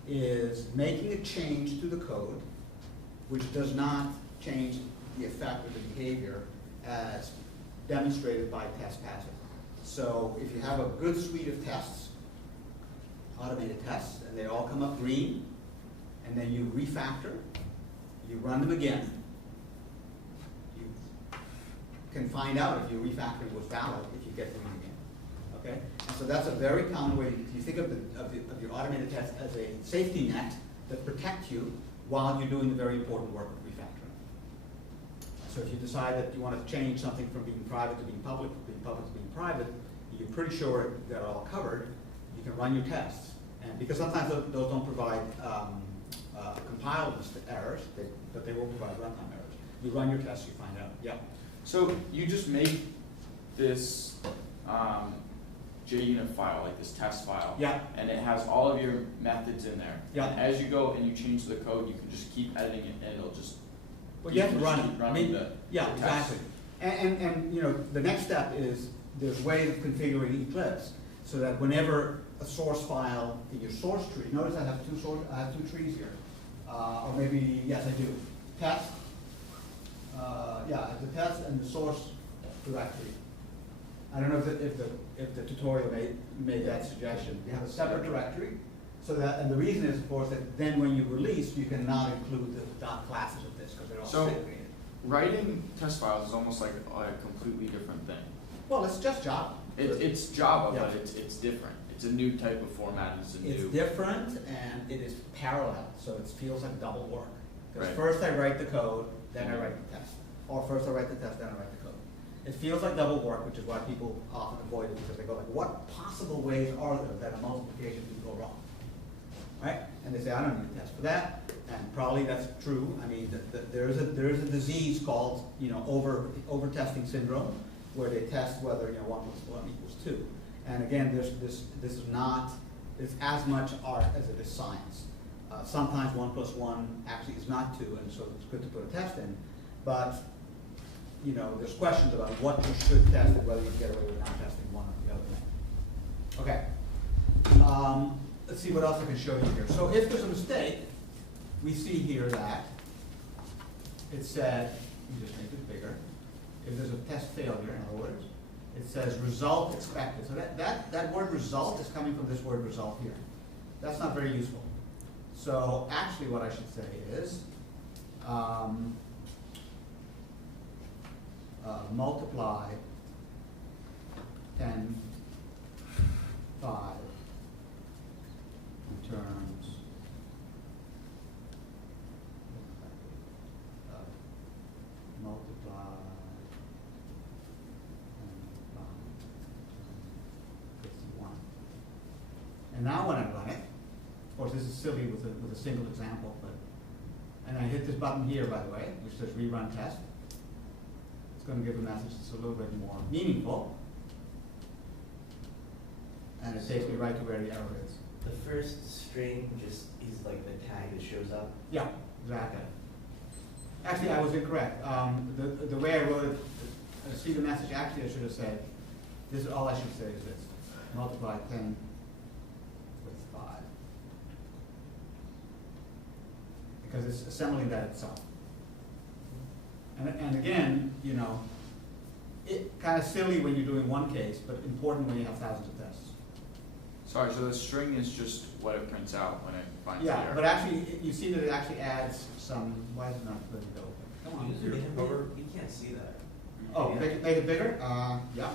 is making a change to the code which does not change the effect of the behavior as demonstrated by test passing. So if you have a good suite of tests, automated tests, and they all come up green, and then you refactor, you run them again, you can find out if your refactoring was valid if you get green again. Okay? And so that's a very common way. You think of your automated test as a safety net that protects you while you're doing the very important work of refactoring. So if you decide that you want to change something from being private to being public, from being public to being private, you're pretty sure they're all covered, you can run your tests. And because sometimes those don't provide compiled errors, but they will provide runtime errors. You run your tests, you find out. Yeah. So you just make this JUnit file, like this test file. Yeah. And it has all of your methods in there. Yeah. And as you go and you change the code, you can just keep editing it, and it'll just. Well, you have to run it. I mean, yeah, exactly. And you know, the next step is there's ways of configuring Eclipse so that whenever a source file in your source tree, notice I have two trees here, or maybe yes I do. Test, yeah, the test and the source directory. I don't know if the tutorial made that suggestion. You have a separate directory, so that, and the reason is of course that then when you release, you can not include the dot classes of this because they're all segregated. Writing test files is almost like a completely different thing. Well, it's just Java. It's Java, Yeah. but it's different. It's a new type of format. It's different and it is parallel, so it feels like double work. Because Right. first I write the code, then I write the test. Or first I write the test, then I write the code. It feels like double work, which is why people often avoid it, because they go like, what possible ways are there that a multiplication could go wrong? Right? And they say, I don't need a test for that. And probably that's true. I mean, there is a disease called, you know, over testing syndrome, where they test whether 1 + 1 = 2. And again, this is not, it's as much art as it is science. Sometimes 1 + 1 actually is not 2, and so it's good to put a test in. But you know, there's questions about what you should test and whether you get away with not testing one or the other thing. Okay. Let's see what else I can show you here. So if there's a mistake, we see here that it said, let me just make it bigger. If there's a test failure, in other words, it says result expected. So that word result is coming from this word result here. That's not very useful. So actually what I should say is multiply 10, 5 returns multiply 51. And now when I run it, of course this is silly with a single example, but and I hit this button here, by the way, which says rerun test. It's going to give a message that's a little bit more meaningful, and it takes me right to where the error is. The first string just is like the tag that shows up. Yeah, exactly. Actually, I was incorrect. The way I wrote it, see the message, actually I should have said, this is all I should say is this. Multiply 10 with 5. Because it's assembling that itself. And again, you know, it kind of silly when you're doing one case, but important when you have thousands of tests. Sorry, so the string is just what it prints out when it finds the Yeah, error. but actually, you see that it actually adds some, why is it not letting go? Come on. We can't see that. Oh, make it bigger? Yeah.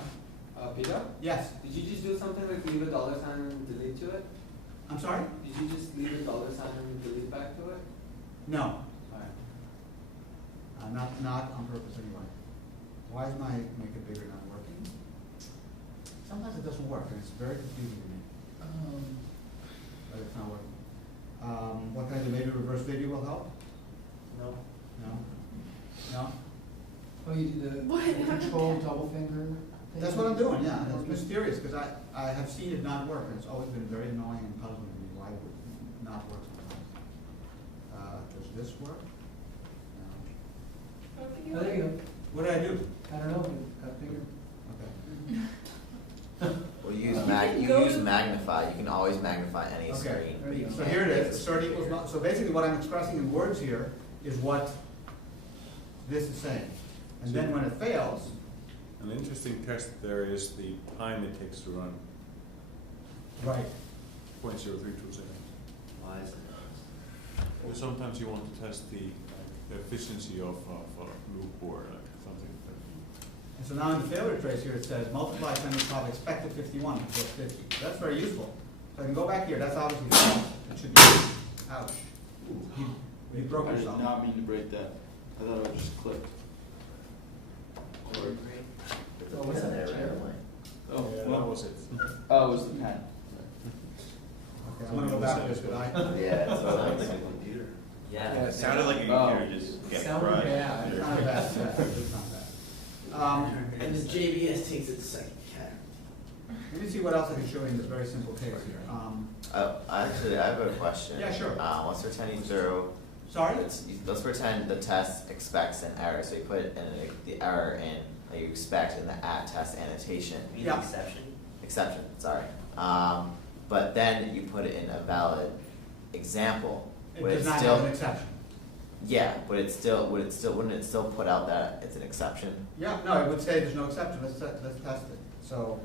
Peter, Yes. did you just do something like leave a dollar sign and delete to it? I'm sorry? Did you just leave a dollar sign and delete back to it? No. Alright. Not on purpose anyway. Why is my make it bigger not working? Sometimes it doesn't work and it's very confusing to me. But it's not working. What can I do? Maybe reverse video will help? No. No? No? Oh, you do the What? control double finger thing? That's what I'm doing, yeah. It's mysterious because I have seen it not work and it's always been very annoying and puzzling to me why it would not work sometimes. Does this work? No. Oh, there you go. What did I do? I don't know, it got bigger. Okay. Well, you use magnify, you can always magnify any Okay. screen. But you So can't here it make is, the assert screen equals bigger. not, so basically what I'm expressing in words here is what this is saying. And then when it fails, An interesting test there is the time it takes to run, right, 0.03 seconds. Why is it? Well, sometimes you want to test the efficiency of a loop or something. and so now in the failure trace here it says multiply 10 to the power expected 51 plus 50. That's very useful. So I can go back here, that's obviously false. It should be, ouch. You broke I did yourself. not mean to break that. I thought it was just clipped. Oh, what's that, chair? Oh, Yeah, well, that was it. oh, it was the pen. Okay, I'm gonna go back to this, but I, Yeah, so that's like a computer. Yeah. Yeah, It sounded like a computer just got Sounded fried. bad. it's not bad, it's not bad. And the JBS takes its second cat. Let me see what else I can show you in this very simple case here. Actually, I have a question. Yeah, sure. Let's pretend you throw, Sorry? let's pretend the test expects an error, so you put the error in, that you expect in the test annotation. Mean Yeah. exception. Sorry. But then you put it in a valid example. It Would does not still, have an exception. yeah, wouldn't it still put out that it's an exception? Yeah, no, it would say there's no exception, let's test it. So,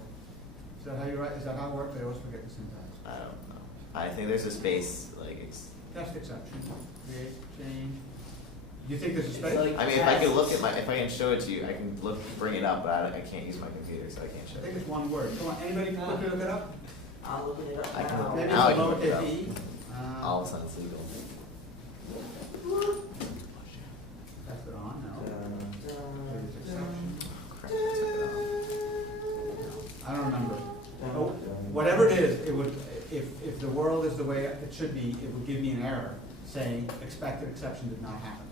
is that how you write, is that how it works? I always forget the syntax. I don't know. I think there's a space, like, Test exception, create, change. Do you think there's a It's space? like I mean, if I could look tests. at if I can show it to you, I can bring it up, but I can't use my computer, so I can't show I think it. it's one word. Come on, anybody quickly look it up? I'll look it up I can now. Maybe it's Now I a can look it up. lowercase e. All of a sudden it's legal. That's it on, no. Maybe it's exception. Crap, I took it out. I don't remember. Oh, whatever it is, it would, if the world is the way it should be, it would give me an error saying expected exception did not happen.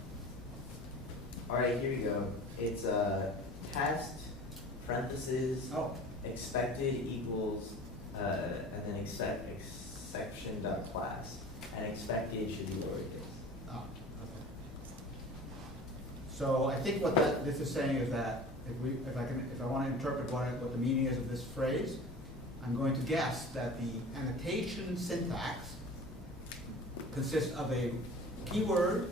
Alright, here we go. It's test, parentheses, Oh, expected equals, and then exception dot class. And expected should be lowercase. oh, okay. So I think what this is saying is that if I want to interpret what the meaning is of this phrase, I'm going to guess that the annotation syntax consists of a keyword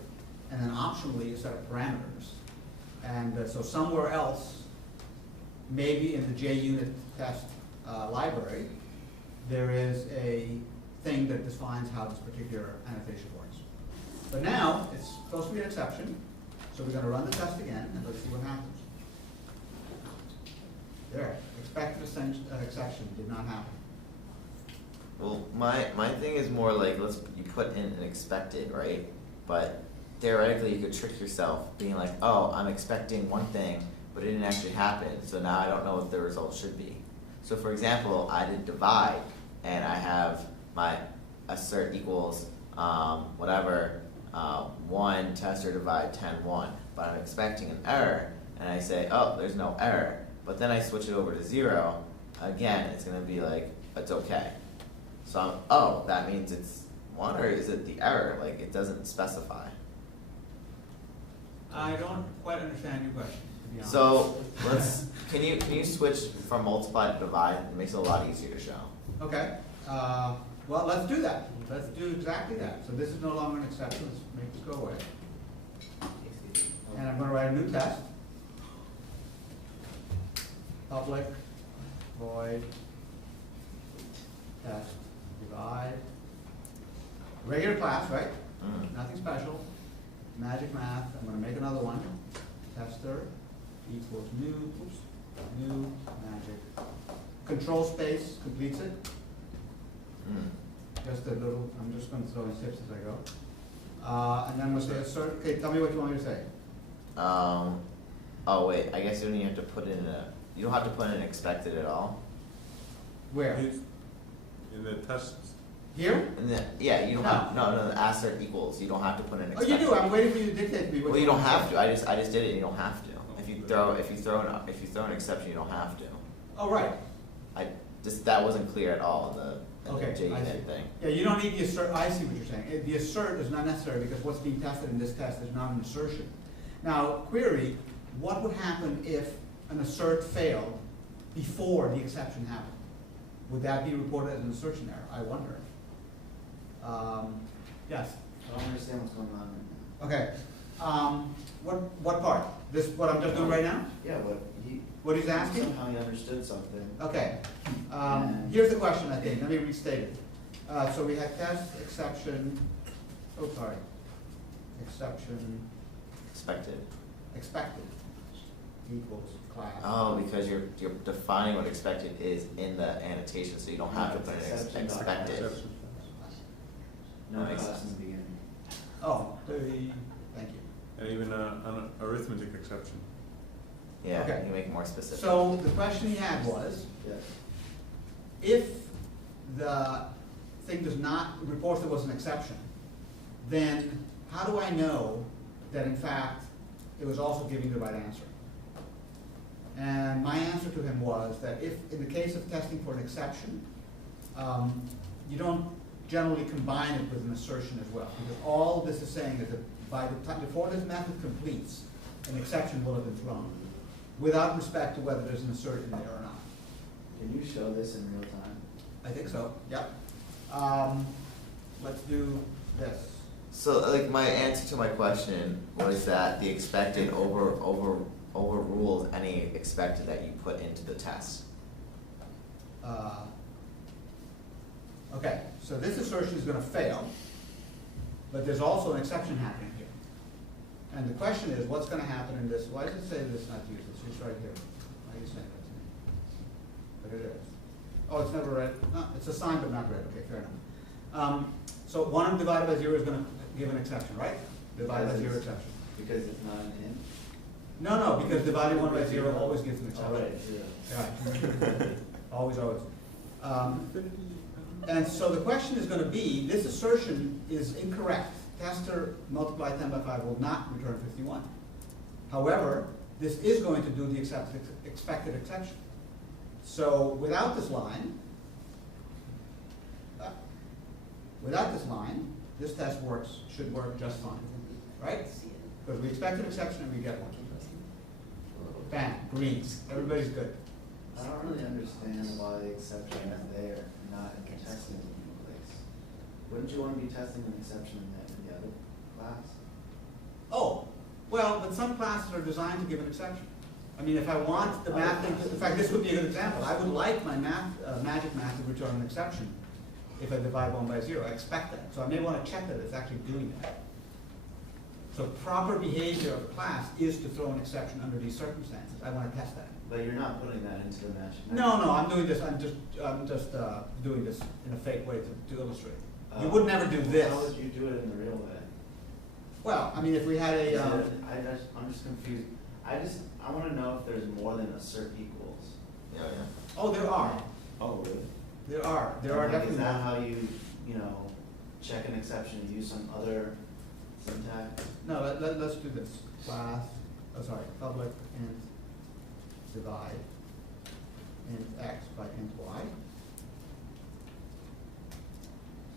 and then optionally a set of parameters. And so somewhere else, maybe in the JUnit test library, there is a thing that defines how this particular annotation works. But now, it's supposed to be an exception, so we're going to run the test again and let's see what happens. There, expected exception did not happen. Well, my thing is more like you put in an expected, right? But theoretically, you could trick yourself, being like, oh, I'm expecting one thing, but it didn't actually happen, so now I don't know what the result should be. So for example, I did divide, and I have my assert equals whatever 1 test or divide 10 1, but I'm expecting an error, and I say, oh, there's no error, but then I switch it over to 0. Again, it's going to be like it's okay. So oh, that means it's 1, or is it the error? Like it doesn't specify. I don't quite understand your question, to be honest. So, can you switch from multiply to divide? It makes it a lot easier to show. Okay, well, let's do that. Let's do exactly that. So this is no longer an exception, let's make this go away. And I'm gonna write a new test. Public, void, test, divide. Regular class, right? Nothing special. Magic math, I'm gonna make another one. Tester equals new, new magic. Control space completes it. Just a little, I'm just gonna throw in tips as I go. And then we'll say assert, okay, tell me what you want me to say. Oh wait, I guess you don't even have to put in you don't have to put in expected at all. Where? In the test. Here? Yeah, you don't have, no, the asterisk equals, you don't have to put in Oh, expected. you do, I'm waiting for you to dictate to me what Well, you don't want have say. to, I just did it, you don't have to. If you throw an exception, you don't have to. Oh, right. That wasn't clear at all in the Okay, I see. JBS thing. Yeah, you don't need the assert, I see what you're saying. The assert is not necessary because what's being tested in this test is not an assertion. Now, query, what would happen if an assert failed before the exception happened? Would that be reported as an assertion error? I wonder. Yes? I don't understand what's going on right Okay. What part? This, what I'm just doing right now? now. Yeah, What he's asking? somehow he understood something. Okay. Here's the question, I think. Let me restate it. So we had test, exception, oh, sorry. Exception, Expected. expected equals class. Oh, because you're defining what expected is in the annotation, so you don't have to put in Exception. expected. No That makes class in sense. the beginning. Oh, thank you. And even an arithmetic exception. Yeah, Okay. you can make it more specific. So the question he had was, Yes. if the thing does not, reports there was an exception, then how do I know that in fact it was also giving the right answer? And my answer to him was that if, in the case of testing for an exception, you don't generally combine it with an assertion as well, because all this is saying is that by the time, before this method completes, an exception will have been thrown, without respect to whether there's an assert in there or not. Can you show this in real time? I think so, yep. Let's do this. So, like, my answer to my question was that the expected overrules any expected that you put into the test. Okay, so this assertion is gonna fail, but there's also an exception happening here. And the question is, what's gonna happen in this? Why does it say this is not useless? It's right here. Why are you saying that to me? But it is. Oh, it's never read. No, it's assigned but not read. Okay, fair enough. So 1 divided by 0 is gonna give an exception, right? Divided by 0 exception. Because it's not an int? No, because dividing 1 by 0 always gives an exception. Oh, right, 0. Right. Always. And so the question is gonna be, this assertion is incorrect. Tester multiply 10 by 5 will not return 51. However, this is going to do the expected exception. So without this line, this test should work just fine, right? Because we expect an exception and we get one. Bam, green, everybody's good. I don't really understand why the exception is there and not in the testing place. Wouldn't you want to be testing an exception in the other class? Oh, well, but some classes are designed to give an exception. I mean, if I want the math thing, in fact, this would be a good example. I would like my magic math to return an exception if I divide 1 by 0. I expect that. So I may want to check that it's actually doing that. So proper behavior of the class is to throw an exception under these circumstances. I want to test that. But you're not putting that into the magic math. No, I'm doing this. I'm just doing this in a fake way to illustrate. You would never do this. How would you do it in the real way? Well, I mean, if we had a. I'm just confused. I want to know if there's more than assert equals. Yeah. Oh, there are. Oh, really? There are definitely. Is that how you check an exception? Use some other syntax? No, let's do this. Class, public int divide int x by int y.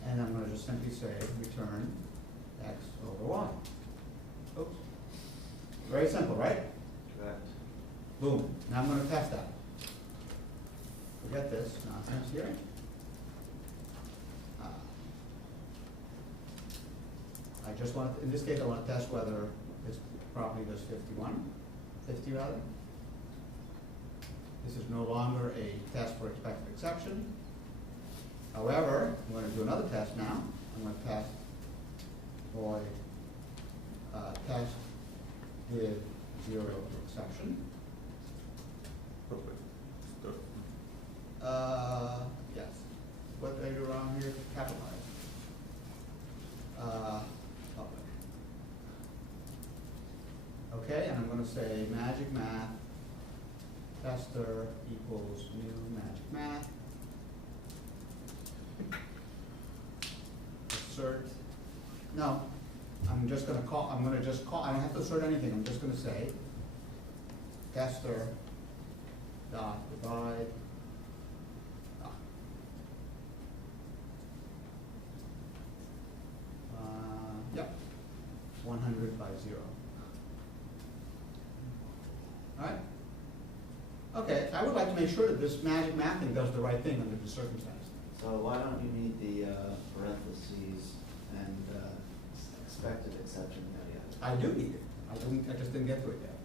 And I'm gonna just simply say return x over y. Oops. Very simple, right? Correct. Boom. Now I'm gonna test that. Forget this nonsense here. I just want, in this case, I want to test whether this property does 50 rather. This is no longer a test for expected exception. However, I'm going to do another test now. I'm going to test void test with 0 exception. Perfect. Yes. What did I do wrong here? Capitalize. Public. Okay, and I'm going to say magic math tester equals new magic math. Assert. No, I'm just going to call. I'm going to just call. I don't have to assert anything. I'm just going to say tester dot divide. Yep, 100 by 0. All right? Okay, I would like to make sure that this magic mathing does the right thing under the circumstances. So why don't you need the parentheses and expected exception yada yada? I do need it. I just didn't get to it yet.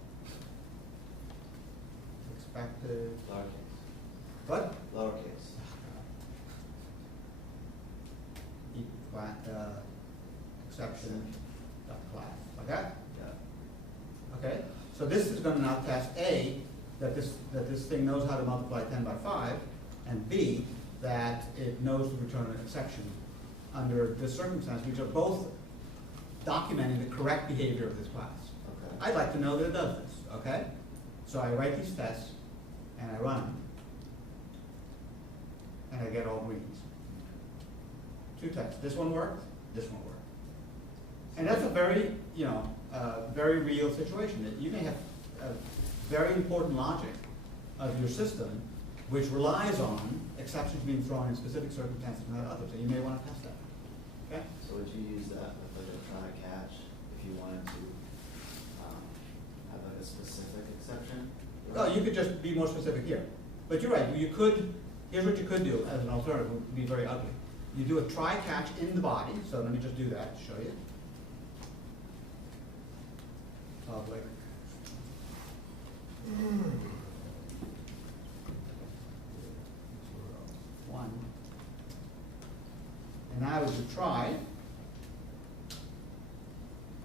Expected. Lowercase. What? Lowercase. Exception dot class. Like that? Yeah. Okay. So this is going to now test A, that this thing knows how to multiply 10 by 5, and B, that it knows to return an exception under this circumstance, which are both documenting the correct behavior of this class. Okay. I'd like to know that it does this, okay? So I write these tests, and I run them, and I get all greens. 2 tests. This one worked, this one worked. And that's a very, very real situation. That you may have very important logic of your system which relies on exceptions being thrown in specific circumstances and not others, and you may want to test that. Okay? So would you use that with like a try catch if you wanted to have like a specific exception? Well, you could just be more specific here. But you're right, here's what you could do as an alternative, it would be very ugly. You do a try catch in the body, so let me just do that to show you. Public. One. And now I would try.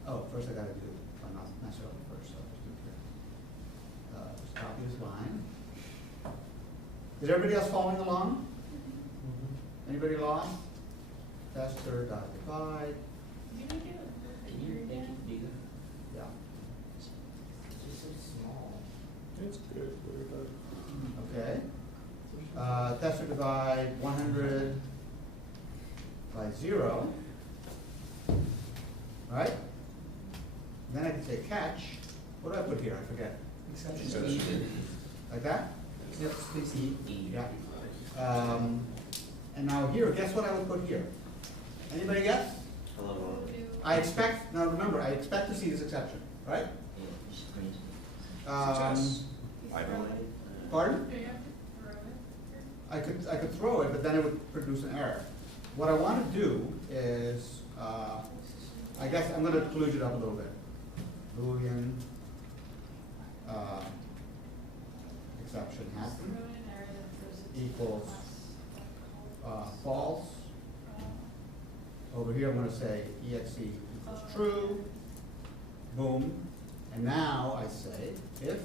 Oh, first I gotta do, well, not necessarily first, so I'll just do it here. Just copy this line. Is everybody else following along? Anybody lost? Tester dot divide. Can you make it a bigger? Yeah. It's just so small. It's good. Okay. Tester divide 100 by 0. Right? Then I can say catch. What do I put here? I forget. Exception. Like that? Yep, please. Yeah. And now here, guess what I would put here? Anybody guess? Hello. I expect, now remember, I expect to see this exception, right? Yeah, it's green. Pardon? Do you have to throw it? I could throw it, but then it would produce an error. What I want to do is, I guess I'm going to kludge it up a little bit. Boolean exception happen equals false. Over here, I'm going to say exe equals true. Boom. And now I say if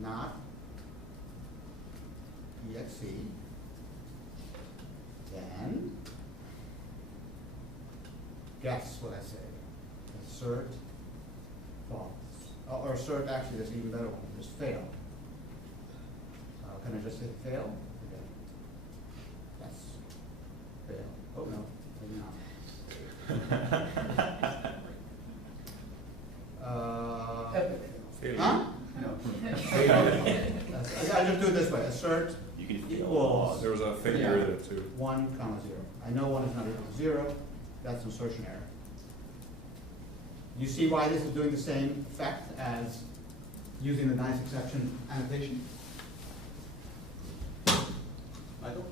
not exe, then guess what I say. Assert false. Or assert, actually, there's an even better one. There's fail. Can I just say fail? Okay. Yes. Fail. Oh, no, maybe not. Epic. Huh? No. I just do it this way. Assert You can equals There was a failure there too. 1, 0. I know 1 is not equal to 0. That's an assertion error. You see why this is doing the same effect as using the nice exception annotation? Michael?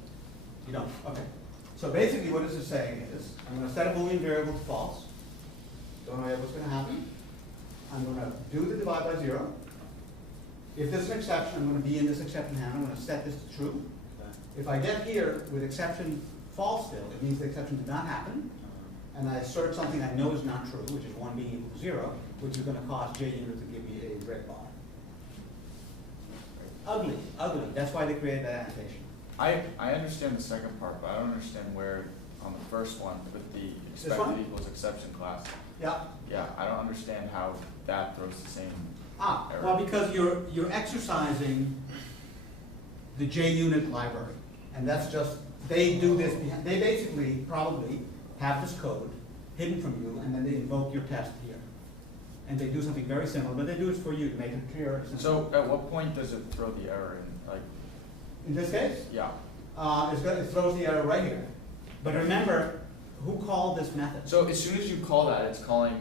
You don't? Okay. So basically what this is saying is, I'm going to set a Boolean variable to false. Don't know yet what's going to happen. I'm going to do the divide by 0. If there's an exception, I'm going to be in this exception handler. I'm going to set this to true. If I get here with exception false still, it means the exception did not happen. And I assert something I know is not true, which is 1 being equal to 0, which is going to cause JUnit to give me a red bar. Ugly, ugly. That's why they created that annotation. I understand the second part, but I don't understand where on the first one with the This expected one? equals exception class. Yeah. Yeah, I don't understand how that throws the same error. Well, because you're exercising the JUnit library, and that's just, they do this, they basically probably have this code hidden from you, and then they invoke your test here. And they do something very similar, but they do it for you to make it clear. So at what point does it throw the error in? Like, in this case? yeah. It throws the error right here. But remember, who called this method? So as soon as you call that, it's calling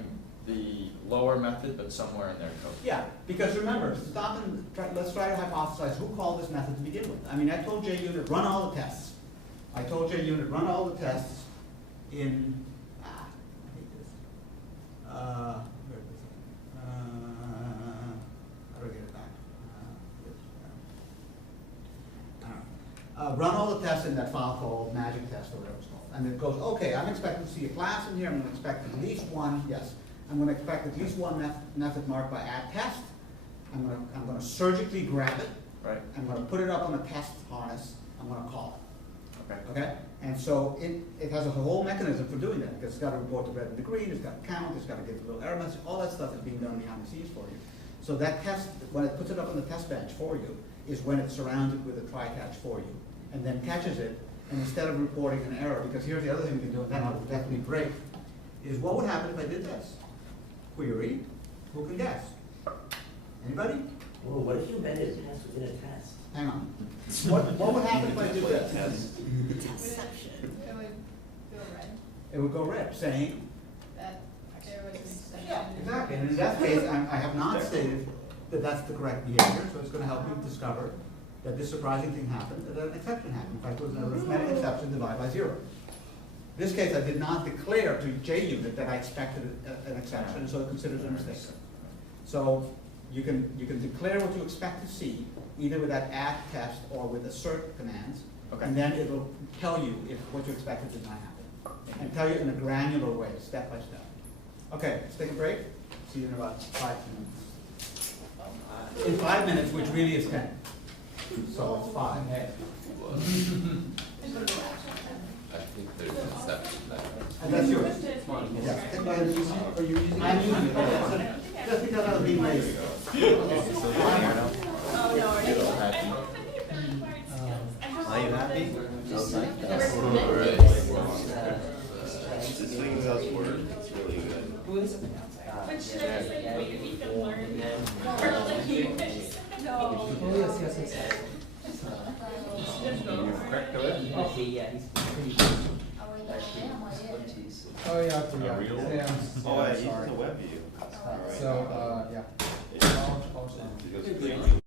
the lower method, but somewhere in their code. Yeah, because remember, stop and let's try to hypothesize who called this method to begin with. I mean, I told JUnit run all the tests. I told JUnit run all the tests in, I hate this. Where is it? How do I get it back? Run all the tests in that file called magic test or whatever it's called. And it goes, okay, I'm expecting to see a class in here. I'm going to expect at least one, yes. I'm going to expect at least one method marked by add test. I'm going to surgically grab it. Right. I'm going to put it up on a test harness. I'm going to call it. Okay. Okay? And so it has a whole mechanism for doing that, because it's got to report the red and the green, it's got to count, it's got to give a little error message, all that stuff is being done behind the scenes for you. So that test, when it puts it up on the test bench for you, is when it's surrounded with a try-catch for you, and then catches it, and instead of reporting an error, because here's the other thing we can do, and then I'll definitely break, is what would happen if I did this? Query, who can guess? Anybody? Well, what if you amended a test within a test? Hang on. What would happen if I did this? It would go red. It would go red, saying, That there was an exception. yeah, exactly. And in that case, I have not stated that that's the correct behavior, so it's going to help you discover that this surprising thing happened, that an exception happened. In fact, it was an arithmetic exception divided by 0. In this case, I did not declare to JUnit that I expected an exception, so it considers it a mistake. So you can declare what you expect to see, either with that add test or with assert commands, Okay. and then it'll tell you if what you expected did not happen, and tell you in a granular way, step by step. Okay, let's take a break. See you in about 5 minutes. In 5 minutes, which really is 10. So it's 5. I think there's an exception there. And that's yours. Yeah. Are you using I'm using it. Just because I was being lazy. Are you happy? Alright. This thing does work, it's really good. Who is it? But should I just like wait if you can learn? Or like you no. Oh, yes. Just go. Correct code? Yeah, he's pretty good. Oh, yeah, I forgot. Real? Yeah, Oh, I I'm used sorry. the web view. So, yeah. It's good.